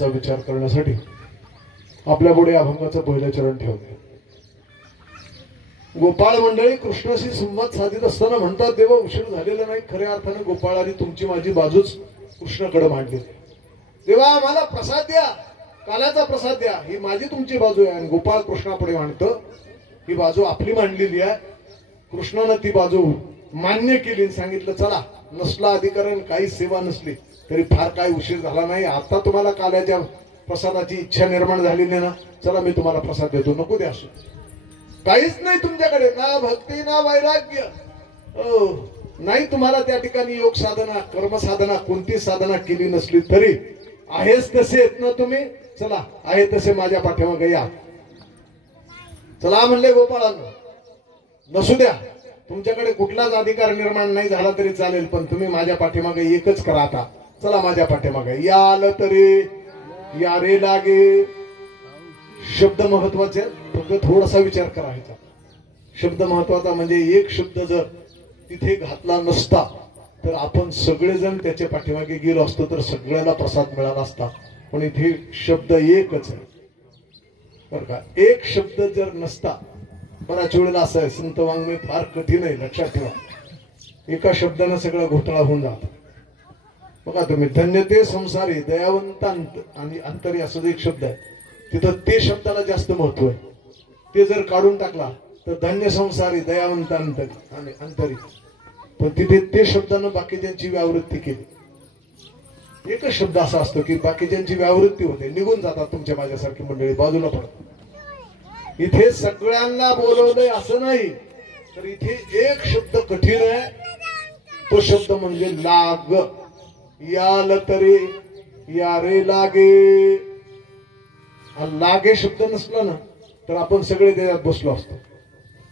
विचार करण्यासाठी आपल्या पुढे अभंगाचं पहिलं चरण ठेवले. गोपाळ मंडळी कृष्णाशी संवाद साधित असताना म्हणतात, देवा उशीर झालेला नाही. खऱ्या अर्थाने गोपाळाने तुमची माझी बाजूच कृष्णाकडे मांडली. देवा आम्हाला प्रसाद द्या, काल्याचा प्रसाद द्या, ही माझी तुमची बाजू आहे. आणि गोपाळ कृष्णापुढे मांडतं, ही बाजू आपली मांडलेली आहे. कृष्णानं ती बाजू मान्य केली, सांगितलं चला, नसला अधिकरण, काही सेवा नसली तरी फार काही उशीर झाला नाही. आता तुम्हाला काल्याच्या प्रसादाची इच्छा निर्माण झालेली ना, चला मी तुम्हाला प्रसाद देतो. नको द्या, असो काहीच नाही तुमच्याकडे, ना भक्ती ना वैराग्य, नाही तुम्हाला त्या ठिकाणी योग साधना, कर्म साधना, कोणती साधना केली नसली तरी आहेच तसे आहेत ना तुम्ही. चला आहे तसे माझ्या पाठीमागे या. चला म्हणले गोपाळांनो, नसू द्या, तुमच्याकडे कुठलाच अधिकार निर्माण नाही झाला तरी चालेल, पण तुम्ही माझ्या पाठीमागे एकच करा. आता चला माझ्या पाठीमागे या. आलं तरी या रे लागे. शब्द महत्वाचे, फक्त थोडासा विचार करायचा. शब्द महत्वाचा म्हणजे एक शब्द जर तिथे घातला नसता तर आपण सगळेजण त्याच्या पाठीमागे गेलो असतो तर सगळ्याला प्रसाद मिळाला असता. पण इथे शब्द एकच आहे बरं का. एक शब्द जर नसता, बऱ्याच वेळेला असं आहे संत वाङ्मय फार कठीण आहे, लक्षात ठेवा. एका शब्दानं सगळा घोटाळा होऊन जातो. बघा तुम्ही, धन्य ते संसारी दयावंत आणि अंतरी असं जो एक शब्द आहे, तिथं ते शब्दाला जास्त महत्व आहे. ते जर काढून टाकला तर धन्य संसारी दयावंत अंतरी आणि अंतरी, पण तिथे ते शब्दानं बाकीच्यांची व्यावृत्ती केली. एकच शब्द असा असतो की बाकीच्यांची व्यावृत्ती होते, निघून जातात तुमच्या माझ्यासारखी मंडळी, बाजूला पडतात. इथे सगळ्यांना बोलवलंय असं नाही, तर इथे एक शब्द कठीण आहे. तो शब्द म्हणजे लाग. याल तरी या रे लागे. हा लागे शब्द नसला ना तर आपण सगळे त्याच्यात बसलो असतो.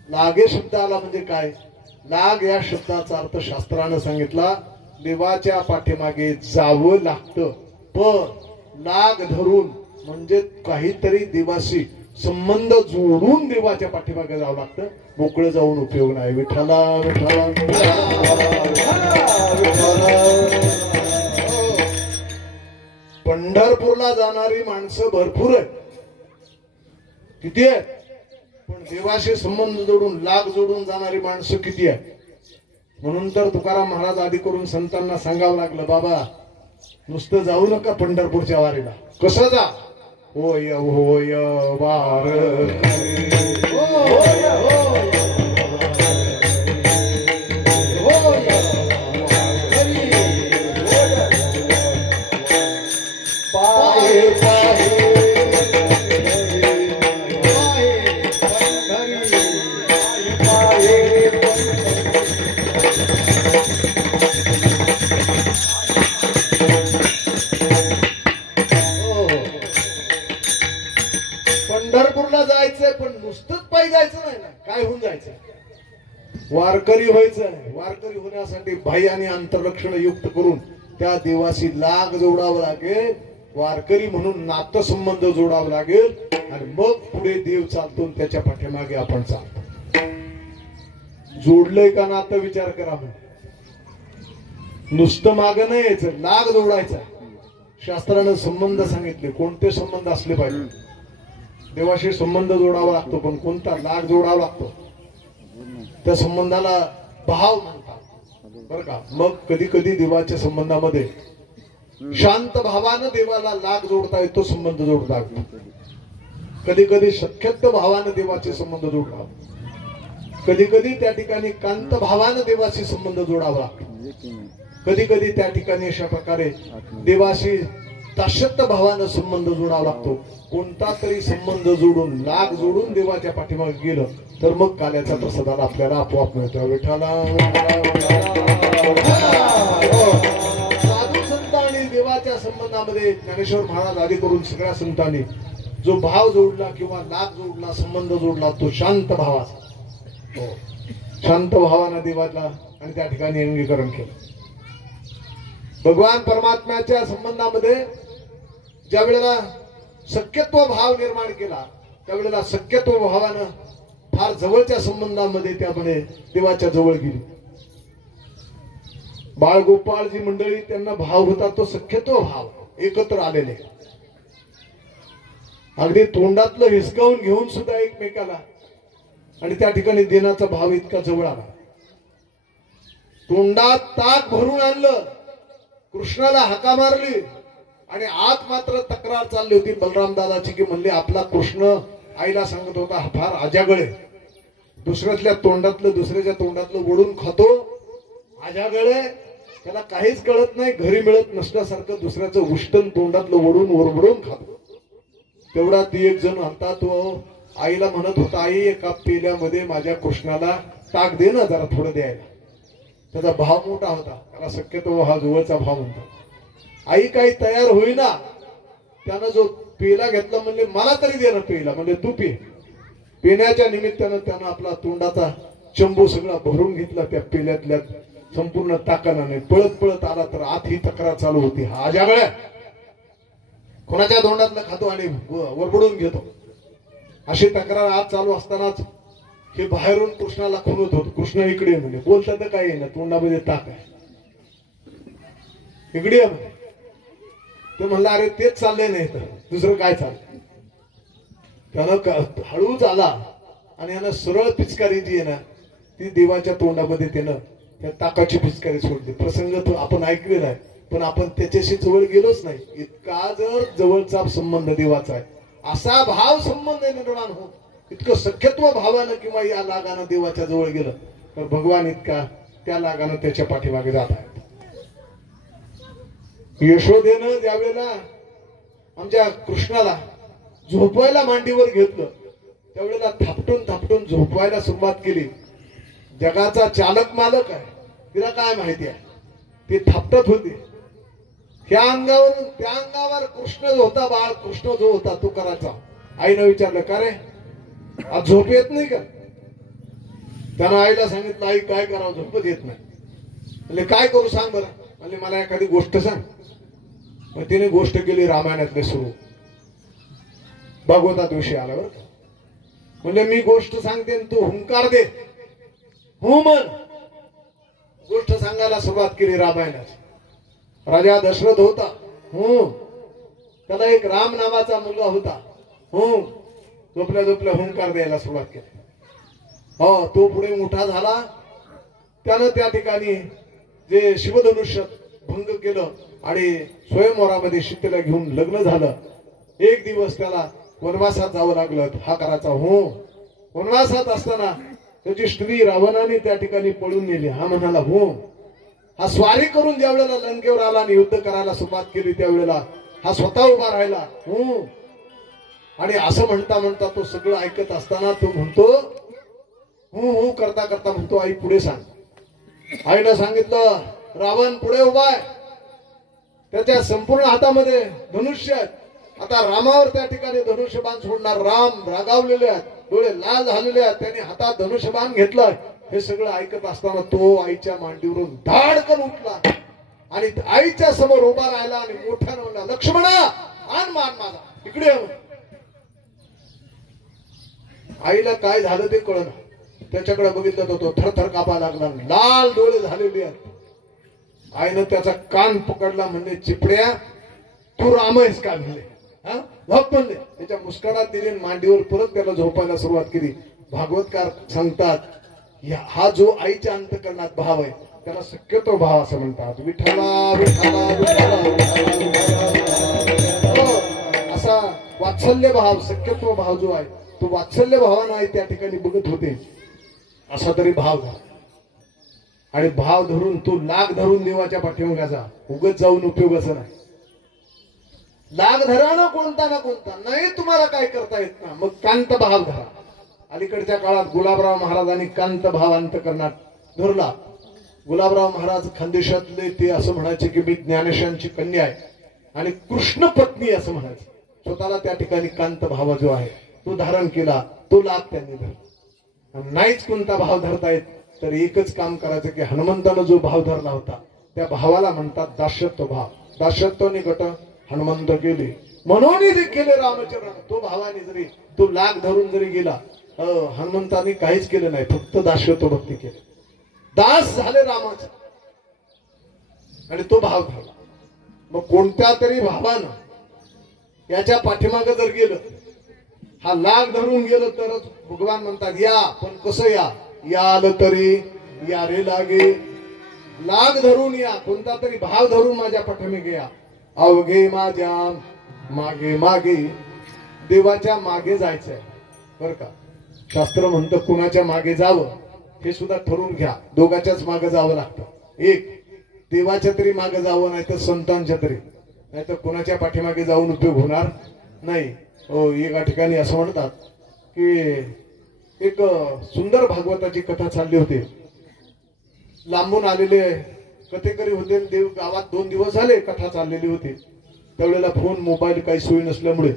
लागे शब्द आला म्हणजे काय? लाग या शब्दाचा अर्थ शास्त्रानं सांगितला, देवाच्या पाठीमागे जावं लागतं. पण लाग धरून म्हणजे काहीतरी देवाशी संबंध जोडून देवाच्या पाठीमागे जावं लागतं. मोकळं जाऊन उपयोग नाही. विठ्ठला विठ्ठला पंढरपूरला जाणारी माणसं भरपूर आहेत, किती आहेत, पण देवाशी संबंध जोडून लाग जोडून जाणारी माणसं किती आहेत? म्हणून तर तुकाराम महाराज आधी करून संतांना सांगावं लागलं, बाबा नुसतं जाऊ नका पंढरपूरच्या वारीला. कसं जा? होय होय वार पंढरपूरला जायचंय, पण नुसतंच पायी जायचं नाही ना. काय होऊन जायचं? वारकरी व्हायचं नाही. वारकरी होण्यासाठी बाह्य आणि अंतररक्षण युक्त करून त्या देवाशी लाग जोडावं लागेल. वारकरी म्हणून नातसंबंध जोडावं लागेल आणि मग पुढे देव चालतो, त्याच्या पाठीमागे आपण चालतो. जोडलंय का नातं? विचार करा. नुसतं मागं नाही यायचं, लाग जोडायचा. शास्त्रानं संबंध सांगितले, कोणते संबंध असले पाहिजे. देवाशी संबंध जोडावा लागतो, पण कोणता? लाग जोडावा लागतो. त्या संबंधाला भाव म्हणतात बरं का. मग कधी कधी देवाच्या संबंधामध्ये शांत भावानं देवाला लाग जोडता येतो, संबंध जोडता येतो. कधी कधी शक्यत्व भावानं देवाचे संबंध जोडला, कधी कधी त्या ठिकाणी कांत भावानं देवाशी संबंध जोडावा लागतो. कधी कधी त्या ठिकाणी अशा प्रकारे देवाशी दासत्व भावानं संबंध जोडावा लागतो. कोणता तरी संबंध जोडून लाग जोडून देवाच्या पाठीमागे गेलं तर मग काल्याचा प्रसादाला आपल्याला आपोआप मिळतो. विठ्ठला साधू संत आणि देवाच्या संबंधामध्ये ज्ञानेश्वर महाराज आदी करून सगळ्या संतांनी जो भाव जोडला किंवा लाग जोडला, संबंध जोडला, तो शांत भावाचा. शांत भावानं देवाला आणि त्या ठिकाणी अंगीकरण केलं. भगवान परमात्म्याच्या संबंधामध्ये ज्या वेळेला सख्यत्व भाव निर्माण केला, त्यावेळेला सख्यत्व भावानं फार जवळच्या संबंधामध्ये त्यामुळे देवाच्या जवळ गेली. बाळगोपाळ जी मंडळी, त्यांना भाव होता तो सख्यत्व भाव, एकत्र आलेले. अगदी तोंडातलं हिसकावून घेऊन सुद्धा एकमेकाला, आणि त्या ठिकाणी देण्याचा भाव इतका जवळ आला. तोंडात ताक भरून आणलं, कृष्णाला हाका मारली, आणि आत मात्र तक्रार चालली होती बलराम दादाची की म्हणले आपला कृष्ण आईला सांगत होता हा फार आजागळे, दुसऱ्यातल्या तोंडातलं दुसऱ्याच्या तोंडातलं ओढून खातो, आजागळे, त्याला काहीच कळत नाही, घरी मिळत नसल्यासारखं दुसऱ्याचं उष्टन तोंडातलं ओढून ओरबडून खातो. तेवढा ती एक जण होता, तो आईला म्हणत होता, आई एका पेल्यामध्ये माझ्या कृष्णाला ताक दे ना जरा थोडं द्यायला. त्याचा भाव मोठा होता, त्याला शक्यतो हा जवळचा भाव म्हणतो. आई काही तयार होईना, त्यानं जो पेला घेतला म्हणले मला तरी दे ना पेला, म्हणजे तू पे. पिण्याच्या निमित्तानं त्यानं आपला तोंडाचा चंबू सगळा भरून घेतला त्या पेल्यातल्या संपूर्ण ताकाने. पळत पळत आला तर आत ही तक्रार चालू होती, हा आजागळ्या कोणाच्या तोंडातलं खातो आणि वरबडून घेतो, अशी तक्रार आत चालू असतानाच हे बाहेरून कृष्णाला खुणत होत. कृष्ण इकडे म्हणजे बोलता तर काही ना, तोंडामध्ये ताक आहे, इकडे. ते म्हणलं अरे तेच चाललंय नाही तर दुसरं काय चाललंय. त्यानं हळूच आला आणि यानं सरळ पिचकारी जी आहे ना ती देवाच्या तोंडामध्ये त्यानं त्या ताकाची पिचकारी सोडली. प्रसंग तो आपण ऐकलेला आहे पण आपण त्याच्याशी जवळ गेलोच नाही. इतका जर जवळचा संबंध देवाचा आहे असा भाव संबंध निर्माण हो इतकं सख्यत्व भावानं किंवा या लागानं देवाच्या जवळ गेलं तर भगवान इतका त्या लागानं त्याच्या पाठीमागे जात आहेत. यशोदेनं ज्यावेळेला आमच्या कृष्णाला झोपवायला मांडीवर घेतलं त्यावेळेला थापटून थापटून झोपवायला सुरुवात केली. जगाचा चालक मालक आहे तिला काय माहिती आहे ती थापटत होती. त्या अंगावर कृष्ण जो होता बाळ कृष्ण जो होता तो करायचा. आईनं विचारलं का रे आज झोप येत नाही का. त्यानं आईला सांगितलं आई काय करावं झोपच येत नाही. म्हणजे काय करू सांग बरं. म्हणजे मला एखादी गोष्ट सांग. मग तिने गोष्ट केली रामायणातले सुरू भागवतात विषय आला बरं का. म्हणजे मी गोष्ट सांगते तू हुंकार दे हो म्हण. गोष्ट सांगायला सुरुवात केली रामायणाची. राजा दशरथ होता त्याला एक राम नावाचा मुलगा होता. झोपल्या झोपल्या हुंकार द्यायला सुरुवात केली. हो तो पुढे मोठा झाला. त्यानं त्या ठिकाणी जे शिवधनुष्य भंग केलं आणि स्वयंवरामध्ये सीतेला घेऊन लग्न झालं. एक दिवस त्याला वनवासात जावं लागलं. हा करायचा वनवासात असताना त्याची स्त्री रावणाने त्या ठिकाणी पळून नेली. हा म्हणाला हा स्वारी करून ज्या वेळेला लंकेवर आला आणि युद्ध करायला सुरुवात केली त्यावेळेला हा स्वतः उभा राहिला. आणि असं म्हणता म्हणता तो सगळं ऐकत असताना तो म्हणतो हो करता करता म्हणतो आई पुढे सांग. आईनं सांगितलं रावण पुढे उभा आहे. त्याच्या संपूर्ण हातामध्ये धनुष्य आहे. आता रामावर त्या ठिकाणी धनुष्यबाण सोडणार. राम रागावलेले आहेत डोळे लाल झालेले आहेत. त्यांनी हातात धनुष्यबाण घेतलाय. हे सगळं ऐकत असताना तो आईच्या मांडीवरून धाडकन उठला आणि आईच्या समोर उभा राहिला आणि मोठ्यानं म्हणला लक्ष्मणा आण मान माझा इकडे. आईला काय झालं ते कळलं. त्याच्याकडे बघितलं तर तो थरथर कापा लागला. लाल डोळे झालेले आहेत. आईनं त्याचा कान पकडला म्हणजे चिपड्या तू राम आहेस का म्हणले. झोप म्हणले. त्याच्या मुस्कानात दिली मांडीवर परत त्याला झोपायला सुरुवात केली. भागवतकार सांगतात हा जो आईच्या अंतकरणात भाव आहे त्याला सख्यत्व भाव असं म्हणतात. विठ्ठला विठ्ठला असा वात्सल्य भाव सख्यत्व भाव जो आहे तो वात्सल्य भावानं आहे त्या ठिकाणी बघत होते. असा तरी भाव झाला आणि भाव धरून तो लाग धरून देवाच्या पाठीमागाचा उगत जाऊन उपयोगाचा नाही. लाग धरा ना कोणता नाही तुम्हाला काय करता येत ना मग कांत भाव धरा. अलीकडच्या काळात गुलाबराव महाराजांनी कांत भाव अंतकरणात धरला. गुलाबराव महाराज खानदेशातले ते असं म्हणायचे की मी ज्ञानेशांची कन्या आहे आणि कृष्ण पत्नी असं म्हणायचे. स्वतःला त्या ठिकाणी कांत भाव जो आहे तो धारण केला. तो लाभ त्यांनी धरला. नाहीच कोणता भाव धरता येत तर एकच काम करायचं की हनुमंतानं जो भाव धरला होता त्या भावाला म्हणतात दास्यत्व भाव. दास्यत्वाने गट हनुमंत गेले म्हणून केले रामचरण. तो भावाने जरी तो लाग धरून जरी गेला हनुमंतांनी काहीच केलं नाही फक्त दास्यत्व भक्ती केली. दास झाले रामाचे आणि तो भाव धरला. मग कोणत्या तरी भावानं याच्या पाठीमागं जर गेलं हा लाग धरून गेलं तरच भगवान म्हणतात या. पण कसं याल तरी या रे लागे. लाग धरून या कोणता तरी भाव धरून माझ्या पाठीमागे या. अवघे माझ्या मागे मागे देवाच्या मागे जायचंय बर का. शास्त्र म्हणतं कुणाच्या मागे जावं हे सुद्धा ठरवून घ्या. दोघाच्याच मागे जावं लागतं. एक देवाच्या तरी मागे जावं नाही तर संतांच्या तरी नाही तर कुणाच्या पाठीमागे जाऊन उपयोग होणार नाही. एका ठिकाणी असं म्हणतात की एक सुंदर भागवताची कथा चालली होती. लांबून आलेले कथेकरी होते. देव गावात 2 दिवस झाले कथा चाललेली होती. त्यावेळेला फोन मोबाईल काही सोयी नसल्यामुळे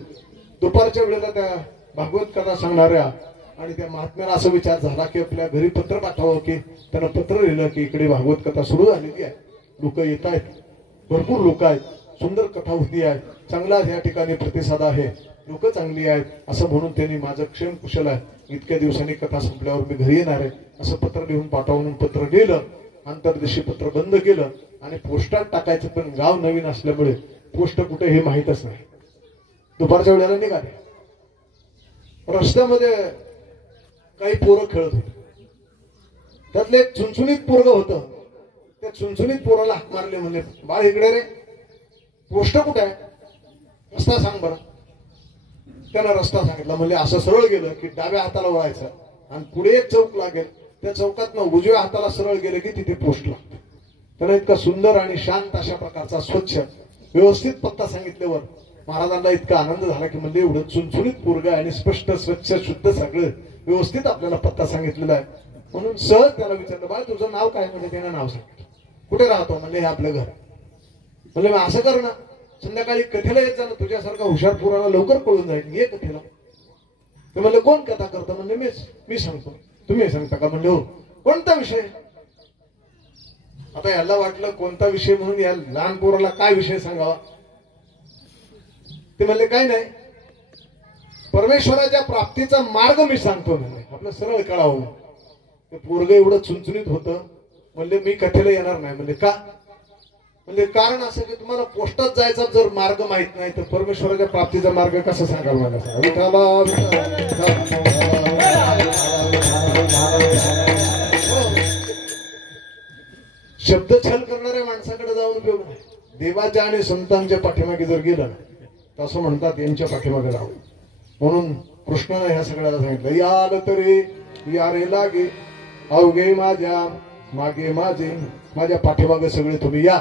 दुपारच्या वेळेला त्या भागवत कथा सांगणाऱ्या आणि त्या महात्म्याला असा विचार झाला की आपल्या घरी पत्र पाठवावं की त्यानं पत्र लिहिलं की इकडे भागवत कथा सुरू झालेली आहे. लोक येत आहेत. भरपूर लोक आहेत. सुंदर कथा होती आहे. चांगला या ठिकाणी प्रतिसाद आहे. लोक चांगली आहेत असं म्हणून त्यांनी माझं क्षेम कुशल आहे. इतक्या दिवसांनी कथा संपल्यावर मी घरी येणार आहे असं पत्र लिहून पाठवून पत्र लिहिलं. अंतर्देशी पत्र बंद केलं आणि पोस्टात टाकायचं पण गाव नवीन असल्यामुळे पोस्ट कुठे हे माहीतच नाही. दुपारच्या वेळेला निघाले, रस्त्यामध्ये काही पोरं खेळत होते. त्यातले एक चुनचुनीत पोरग होतं. त्या चुनचुनीत पोराला हाक मारले, म्हणले बाळ इकडे रे, पोस्ट कुठे आहे, रस्ता सांग बरं. त्यानं रस्ता सांगितला. म्हणजे असं सरळ गेलं की डाव्या हाताला वळायचं आणि पुढे एक चौक लागेल, त्या चौकात उजव्या हाताला सरळ गेलं की तिथे पोस्ट लागते. त्यानं इतका सुंदर आणि शांत अशा प्रकारचा स्वच्छ व्यवस्थित पत्ता सांगितल्यावर महाराजांना इतका आनंद झाला की म्हणजे एवढं चुनचुनीत पोरग आणि स्पष्ट स्वच्छ शुद्ध सगळं व्यवस्थित आपल्याला पत्ता सांगितलेला आहे. म्हणून सहज त्याला विचारलं, बाळ तुझं नाव काय. म्हणजे त्यानं नाव सांगितलं. कुठे राहतो. म्हणजे हे आपलं घर. म्हणजे मग असं कर ना, संध्याकाळी कथेला येत जा ना, तुझ्यासारखा हुशार पोराला लवकर कळून जाईल, ये कथेला. ते म्हणले कोण कथा करतं. म्हणजे मी सांगतो. तुम्ही सांगता का. म्हणजे हो. कोणता विषय. आता याला वाटलं कोणता विषय म्हणून या लहान पोराला काय विषय सांगावा. ते म्हणले काय नाही, परमेश्वराच्या प्राप्तीचा मार्ग मी सांगतो. म्हणजे आपलं सरळ कळावं. ते पोरग एवढं चुनचुनीत होतं. म्हणले मी कथेला येणार नाही. म्हणजे का. म्हणजे कारण असं की तुम्हाला पोस्टात जायचा जर मार्ग माहित नाही तर परमेश्वराच्या प्राप्तीचा मार्ग कसा सांगाल मला. शब्द छल करणाऱ्या माणसाकडे जाऊन उपयोग नाही. देवाच्या आणि संतांच्या पाठीमागे जर गेलं तर असं म्हणतात यांच्या पाठीमागे राहू. म्हणून कृष्णाने ह्या सगळ्याला सांगितलं, याल तरी या रे लागे अवघे माझ्या मागे माझे, माझ्या पाठीमागे सगळे तुम्ही या.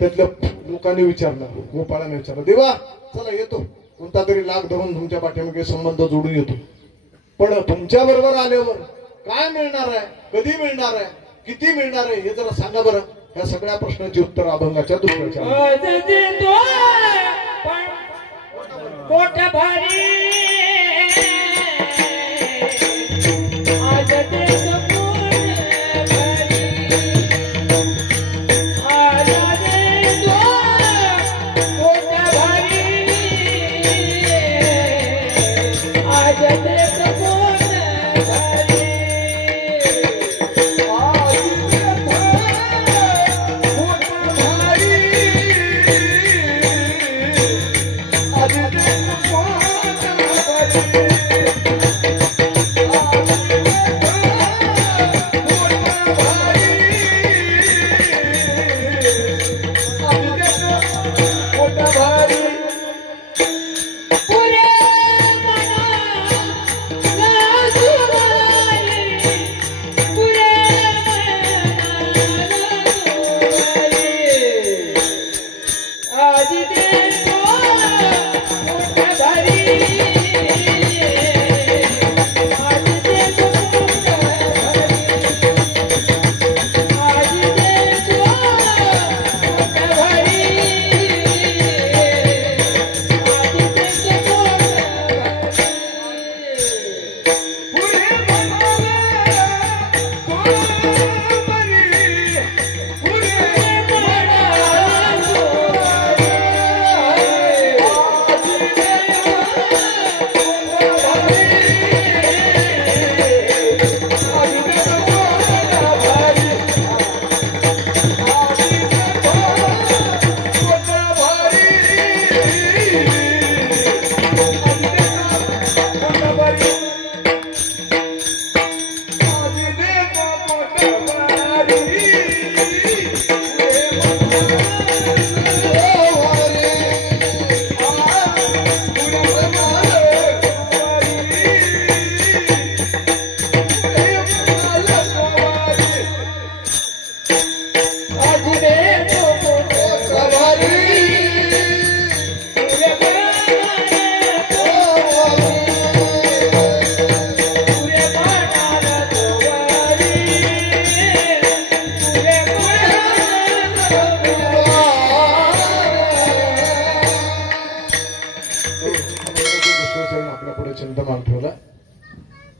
त्यातल्या लोकांनी विचारलं, गोपाळाने विचारलं, देवा चला येतो, कोणता तरी लाग धरून तुमच्या पाठीमागे संबंध जोडून येतो. पण तुमच्या बरोबर आल्यावर काय मिळणार आहे, कधी मिळणार आहे, किती मिळणार आहे हे जरा सांगा बरं. या सगळ्या प्रश्नाची उत्तर अभंगाच्या दुसऱ्याच्या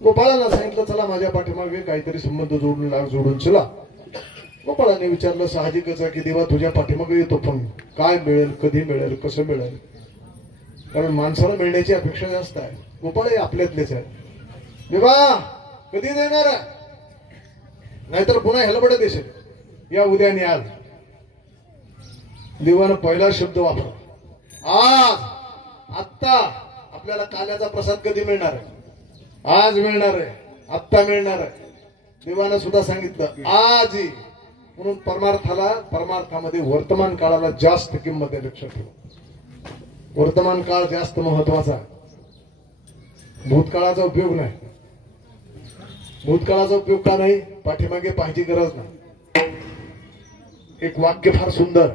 गोपाळाला सांगितलं, चला माझ्या पाठीमागे काहीतरी संबंध जोडून चला. गोपाळाने विचारलं, साहजिकच आहे की देवा तुझ्या पाठीमागे येतो, पण काय मिळेल, कधी मिळेल, कसं मिळेल. कारण माणसाला मिळण्याची अपेक्षा जास्त आहे. गोपाळ आपल्यातलेच आहे. देवा कधी देणार आहे, नाहीतर पुन्हा हेलबडे देशील, या उद्या आणि आज. देवानं पहिला शब्द वापरला आज. आत्ता आपल्याला काल्याचा प्रसाद कधी मिळणार आहे? आज मिळणार आहे, आत्ता मिळणार आहे. देवानं सुद्धा सांगितलं आज. म्हणून परमार्थामध्ये वर्तमान काळाला जास्त किंमत आहे. लक्षात ठेवा, वर्तमान काळ जास्त महत्वाचा. भूतकाळाचा उपयोग नाही. भूतकाळाचा उपयोग का नाही? पाठीमागे पाहायची गरज नाही. एक वाक्य फार सुंदर.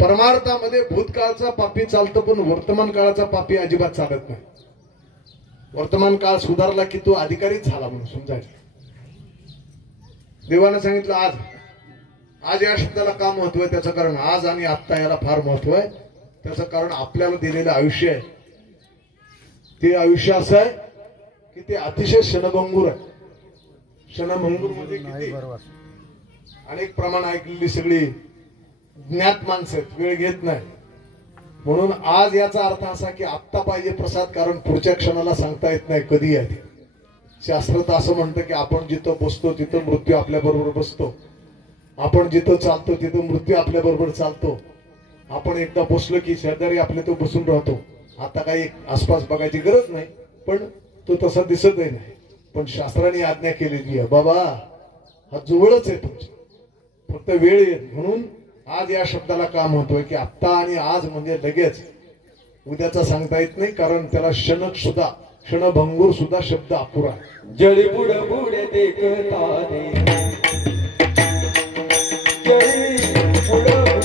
परमार्थामध्ये भूतकाळचा पापी चालतो, पण वर्तमान काळाचा पापी अजिबात चालत नाही. वर्तमान काळ सुधारला की तो अधिकारीच झाला म्हणून समजायचं. देवानं सांगितलं आज. आज या शब्दाला का महत्व आहे? त्याचं कारण आज आणि आत्ता याला फार महत्व आहे. त्याचं कारण आपल्याला दिलेलं आयुष्य आहे. ते आयुष्य असं आहे की ते अतिशय क्षणभंगूर आहे. क्षणभंगूर मध्ये किती अनेक प्रमाण ऐकलेली सगळी ज्ञात माणसं आहेत, वेळ घेत नाही. म्हणून आज याचा अर्थ असा की आत्ता पाहिजे प्रसाद, कारण पुढच्या क्षणाला सांगता येत नाही कधी आहे. शास्त्र तर असं म्हणतं की आपण जिथं बसतो तिथं मृत्यू आपल्या बरोबर बसतो. आपण जिथं चालतो तिथं मृत्यू आपल्या बरोबर चालतो. आपण एकदा बसलो की शेजारी आपले तो बसून राहतो. आता काही आसपास बघायची गरज नाही, पण तो तसा दिसतही नाही. पण शास्त्राने आज्ञा केलेली आहे बाबा हा जवळच आहे तुमच्या, फक्त वेळ येत. म्हणून आज या शब्दाला का महत्व आहे की आत्ता आणि आज म्हणजे लगेच. उद्याचा सांगता येत नाही, कारण त्याला क्षणभंगूर सुद्धा शब्द अपुरा. जळी बुड बुड देखता दे, जळी बुड बुड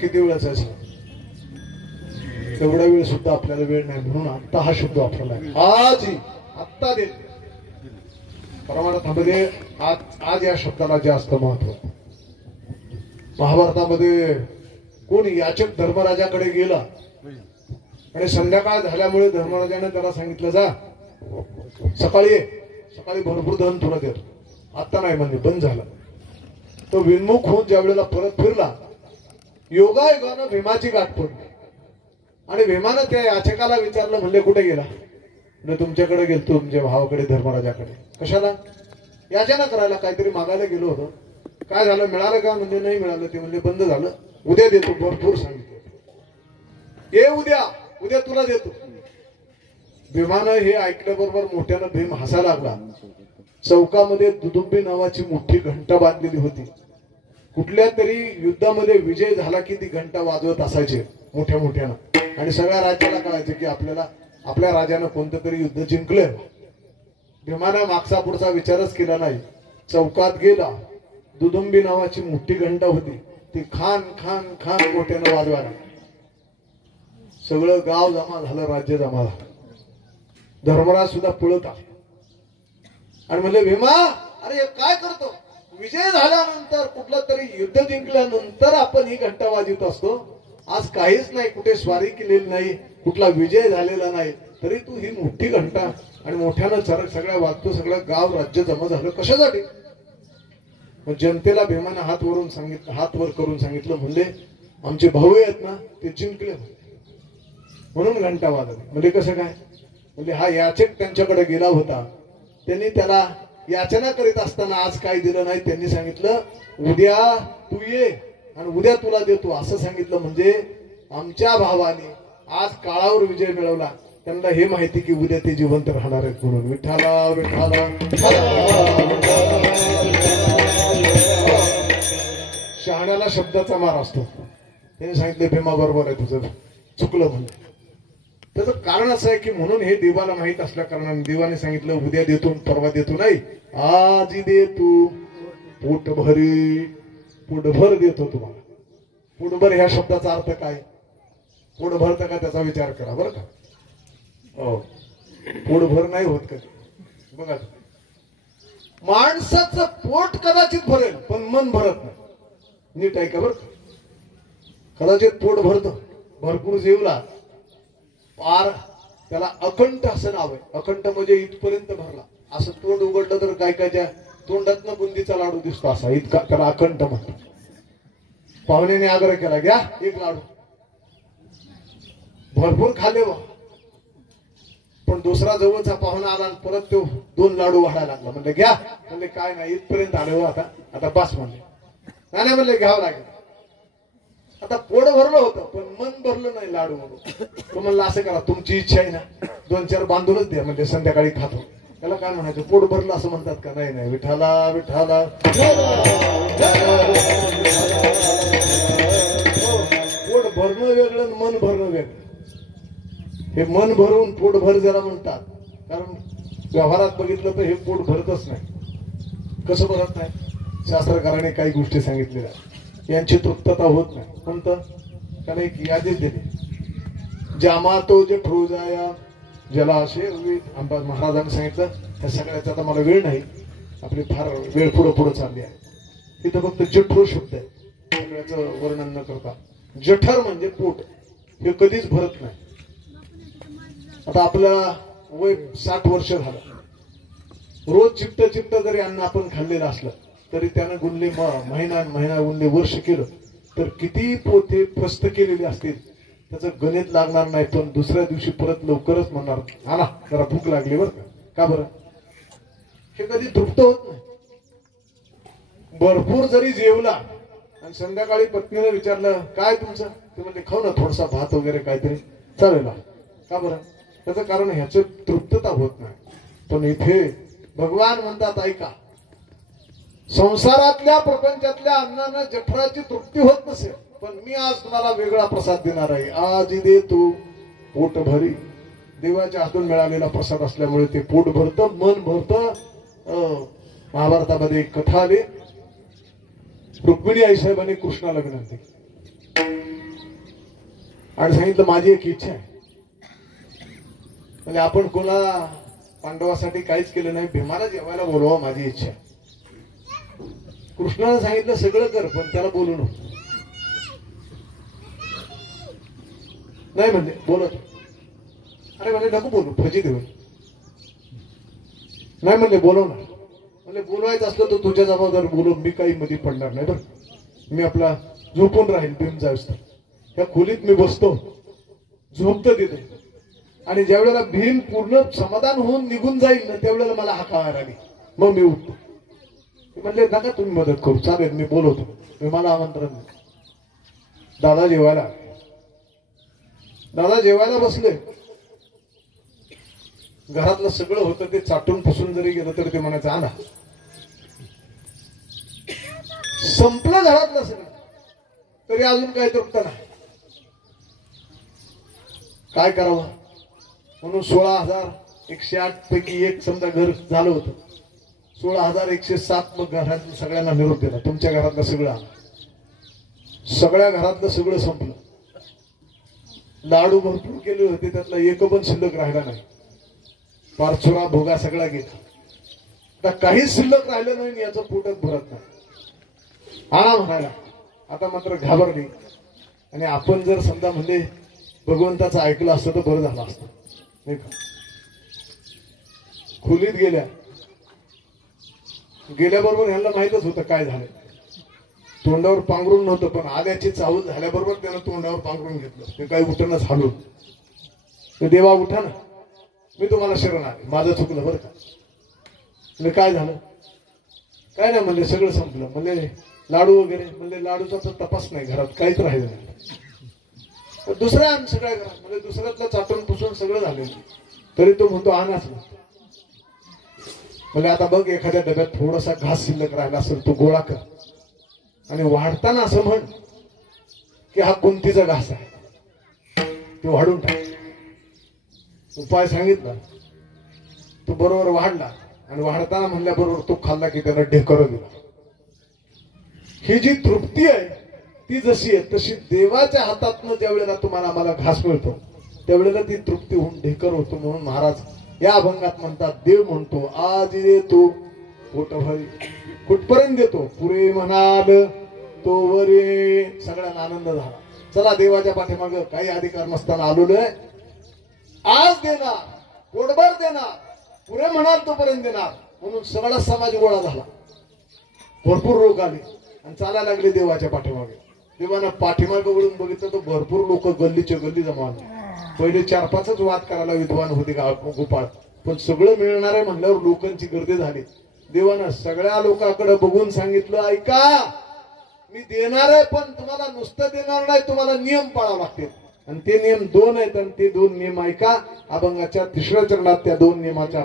किती वेळाचा असेल तेवढा वेळ सुद्धा आपल्याला वेळ नाही. म्हणून आत्ता हा शब्द वापरला. आज आत्ता देत. परमार्थामध्ये आज या शब्दाला जास्त महत्व. महाभारतामध्ये कोणी याचक धर्मराजाकडे गेला आणि संध्याकाळ झाल्यामुळे धर्मराजाने त्याला सांगितलं जा सकाळी भरपूर धन तुला देतो. आता नाही म्हणजे बंद झालं. तो विन्मुख होऊन ज्या वेळेला परत फिरला, योगायोगानं भीमाची गाठ पडली आणि भीमानं त्या याचकाला विचारलं, म्हणले कुठे गेला? म्हणजे तुमच्याकडे गेलतो, तुमच्या भावाकडे धर्मराजाकडे. कशाला? याचना करायला, काहीतरी मागायला गेलो होतो. काय झालं, मिळालं का? म्हणजे नाही मिळालं. ते म्हणजे बंद झालं, उद्या देतो. भरपूर सांगितलं, ये उद्या तुला देतो. भीमानं हे ऐकल्याबरोबर मोठ्यानं भीम हसायला लागला. चौकामध्ये दुदुंबी नावाची मोठी घंटा बांधलेली होती. कुठल्या तरी युद्धामध्ये विजय झाला की ती घंटा वाजवत असायचे मोठ्या मोठ्यानं, आणि सगळ्या राज्याला कळायचे की आपल्या राजानं कोणतं तरी युद्ध जिंकलंय. भीमानं मागचा पुढचा विचारच केला नाही. चौकात गेला, दुदुंबी नावाची मोठी घंटा होती, ती खान खान खान मोठ्यानं वाजवायला. सगळं गाव जमा झालं, राज्य जमा झालं. धर्मराज सुद्धा पळत आले आणि म्हणले, भीमा अरे काय करतो? विजय झाल्यानंतर, कुठलं तरी युद्ध जिंकल्यानंतर आपण ही घंटा वाजवत असतो. आज काहीच नाही, कुठे स्वारी केलेली नाही, कुठला विजय झालेला नाही, तरी तू ही मोठी घंटा आणि मोठ्यानं सगळ्या वाजतो, सगळं गाव राज्य जमा झालं कशासाठी? मग जनतेला भीमानं हात वर करून सांगितलं, म्हणले आमचे भाऊ आहेत ना ते जिंकले म्हणून घंटा वाजवली. म्हणजे कसं काय? म्हणजे हा याचक त्यांच्याकडे गेला होता, त्यांनी त्याला याचना करीत असताना आज काय दिलं नाही. त्यांनी सांगितलं उद्या तू ये आणि उद्या तुला देतो असं सांगितलं. म्हणजे आमच्या भावाने आज काळावर विजय मिळवला. त्यांना हे माहिती की उद्या ते जिवंत राहणार आहेत म्हणून. विठ्ठला विठ्ठला शहाण्याला शब्दाचा मार असतो. त्याने सांगितले भीमा बरोबर आहे, तुझं चुकलं म्हणलं. त्याचं कारण असं आहे की म्हणून हे देवाला माहित असल्या कारणाने देवाने सांगितलं उद्या देतो परवा देतो नाही, आज देतो पोटभरी, पोटभर देतो तुम्हाला. पोटभर ह्या शब्दाचा अर्थ काय, पोट भरतं का त्याचा विचार करा बरं का. हो, पोटभर नाही होत कधी. बघा माणसाचं पोट कदाचित भरेल पण मन भरत नाही. नीट आहे का बरं का. कदाचित पोट भरतं, भरपूर जेवला, पार त्याला अखंड असं नाव आहे. अखंड म्हणजे इथपर्यंत भरला. असं तोंड उघडलं तर काय कायच्या तोंडातनं बुंदीचा लाडू दिसतो असा, इतका त्याला अखंड म्हणतो. पाहुण्याने आग्रह केला घ्या एक लाडू. भरपूर खाले बा, पण दुसरा जवळचा पाहुणा आला आणि परत तो 2 लाडू वाढायला लागला. म्हणले घ्या, म्हणले काय नाही इथपर्यंत आले हो, आता बस म्हणले. नाही म्हणले घ्यावं लागेल. आता पोट भरलं होतं पण मन भरलं नाही लाडू म्हणून. तो म्हणला असं करा, तुमची इच्छा आहे ना 2-4 बांधूनच द्या, म्हणजे संध्याकाळी खातो. त्याला काय म्हणायचं, पोट भरलं असं म्हणतात का. नाही नाही, विठाला विठाला. पोट भरणं वेगळं, मन भरणं वेगळं. हे मन भरून पोट भर जरा म्हणतात, कारण व्यवहारात बघितलं तर हे पोट भरतच नाही. कसं भरत नाही, शास्त्रकाराने काही गोष्टी सांगितलेल्या, यांची तृप्तता होत नाही. कोणतं, त्याने एक यादीच दिली, जामा तो जे जाया जलाशय. अंबाज महाराजांनी सांगितलं. त्या सगळ्याचा आता मला वेळ नाही, आपली फार वेळ पुढे चालली आहे. तिथं फक्त जठर शब्द आहे, सगळ्याचं वर्णन न करता. जठर म्हणजे पोट, हे कधीच भरत नाही. आता आपलं वय 60 वर्ष झालं, रोज चिपट जरी अन्न आपण खाल्लेलं असलं तरी त्यानं गुणले महिना गुणले वर्ष केलं तर किती पोते फस्त केलेले असतील त्याचं गणित लागणार नाही. पण दुसऱ्या दिवशी परत लवकरच म्हणणार हा ना जरा भूक लागली बरं का. का बरं, हे कधी तृप्त होत नाही. भरपूर जरी जेवला आणि संध्याकाळी पत्नीला विचारलं काय तुमचं, ते म्हणजे खाऊ ना थोडासा भात वगैरे काहीतरी चालेल. का बरं, त्याचं कारण ह्याचं तृप्तता होत नाही. पण इथे भगवान म्हणतात ऐका, संसारातल्या प्रपंचातल्या अन्नानं जठराची तृप्ती होत नसेल, पण मी आज तुम्हाला वेगळा प्रसाद देणार आहे. आज दे तू पोट भरी. देवाच्या हातून मिळालेला प्रसाद असल्यामुळे ते पोट भरतं, मन भरतं. महाभारतामध्ये एक कथा आली, रुक्मिणी आईसाहेबांनी कृष्णाला विनंती आणि सांगितलं माझी एक इच्छा आहे. म्हणजे आपण कोणा पांडवासाठी काहीच केलं नाही, भीमाला जेवायला बोलवा माझी इच्छा. कृष्णाने सांगितलं सगळं कर पण त्याला बोलू नको. नाही म्हणजे बोलत, अरे म्हणजे नको बोलू फजित होईल. नाही म्हणले बोलवणार, म्हणजे बोलवायचं असलं तर तुझ्या जबाबदार बोलव, मी काही मध्ये पडणार नाही बरं. मी आपला झोपून राहील भीम जाऊस तर. त्या खोलीत मी बसतो, झोपतो तिथे, आणि ज्या वेळेला भीम पूर्ण समाधान होऊन निघून जाईल ना त्यावेळेला मला हाकावर आली, मग मी उठतो. म्हणले नका तुम्ही मदत करू, चालेल मी बोलवतो. मी मला आमंत्रण नाही. दादा जेवायला बसले. घरातलं सगळं होतं ते चाटून पुसून जरी गेलं तरी ते म्हणायचं आणा. संपलं घरातलं सगळं तरी अजून काय तृप्त नाही. काय करावं म्हणून 16,108 पैकी एक समजा घर झालं होतं. 16,107 मग घरातलं सगळ्यांना निरोप दिला, तुमच्या घरातलं सगळं आलं. सगळ्या घरातलं सगळं संपलं. लाडू भरपूर केले होते, त्यातला एक पण शिल्लक राहिला नाही. पारचुरा भोगा सगळा गेला. आता काहीच शिल्लक राहिलं नाही, याचं पोटच भरत नाही. आणा म्हणायला. आता मात्र घाबरली. आणि आपण जर समजा म्हणजे भगवंताचं ऐकलं असतं तर बरं झालं असतं नाही का. खोलीत गेल्याबरोबर ह्यांना माहितच होतं काय झालं. तोंडावर पांघरून नव्हतं, पण आल्याची चाहूल झाल्याबरोबर त्यानं तोंडावर पांघरून घेतलं. ते काही उठणच हालून. ते देवा उठा ना, मी तुम्हाला शरण आले, माझं चुकलं बरं का. म्हणजे काय झालं, काय नाही म्हणले सगळं संपलं. म्हणले लाडू वगैरे, म्हणले लाडूचा तपास नाही, घरात काहीच राहिलं नाही. दुसऱ्या सगळ्या घरात म्हणजे दुसऱ्यातलं चाटून पुसून सगळं झालं, तरी तो म्हणतो आणाच ना. म्हणजे आता बघ एखाद्या डब्यात थोडासा घास शिल्लक राहिला असेल तो गोळा कर. आणि वाढताना असं म्हण की हा कुंतीचा घास आहे, तो वाढून टाक. उपाय सांगितला, तो बरोबर वाढला आणि वाढताना म्हणल्याबरोबर तो खाल्ला की त्यानं ढेकर दिला. ही जी तृप्ती आहे ती जशी आहे तशी देवाच्या हातातनं ज्या वेळेला तुम्हाला आम्हाला घास मिळतो त्यावेळेला ती तृप्ती होऊन ढेकर होतो. म्हणून महाराज या अभंगात म्हणतात, देव म्हणतो आज येतो पोटभरी. कुठपर्यंत देतो? पुरे म्हणाल तो वरे. सगळ्यांना आनंद झाला. चला देवाच्या पाठीमाग काही अधिकार नसताना आलेलो आहे, आज देणार, पोटभर देणार, पुरे म्हणाल तोपर्यंत देणार. म्हणून सगळा समाज गोळा झाला, भरपूर लोक आले आणि चालायला लागले देवाच्या पाठीमागे. देवानं पाठीमागे वळून बघितलं तर भरपूर लोक गल्लीच्या गल्ली जमा आले. पहिले 4-5च वाद करायला विद्वान होते गोपाळ, पण सगळं मिळणार आहे म्हणल्यावर लोकांची गर्दी झाली. देवानं सगळ्या लोकांकडे बघून सांगितलं, ऐका मी देणार आहे पण तुम्हाला नुसतं देणार नाही, तुम्हाला नियम पाळावे लागतील. आणि ते नियम 2 आहेत आणि ते 2 नियम ऐका. अभंगाच्या 3ऱ्या चरणात त्या 2 नियमाच्या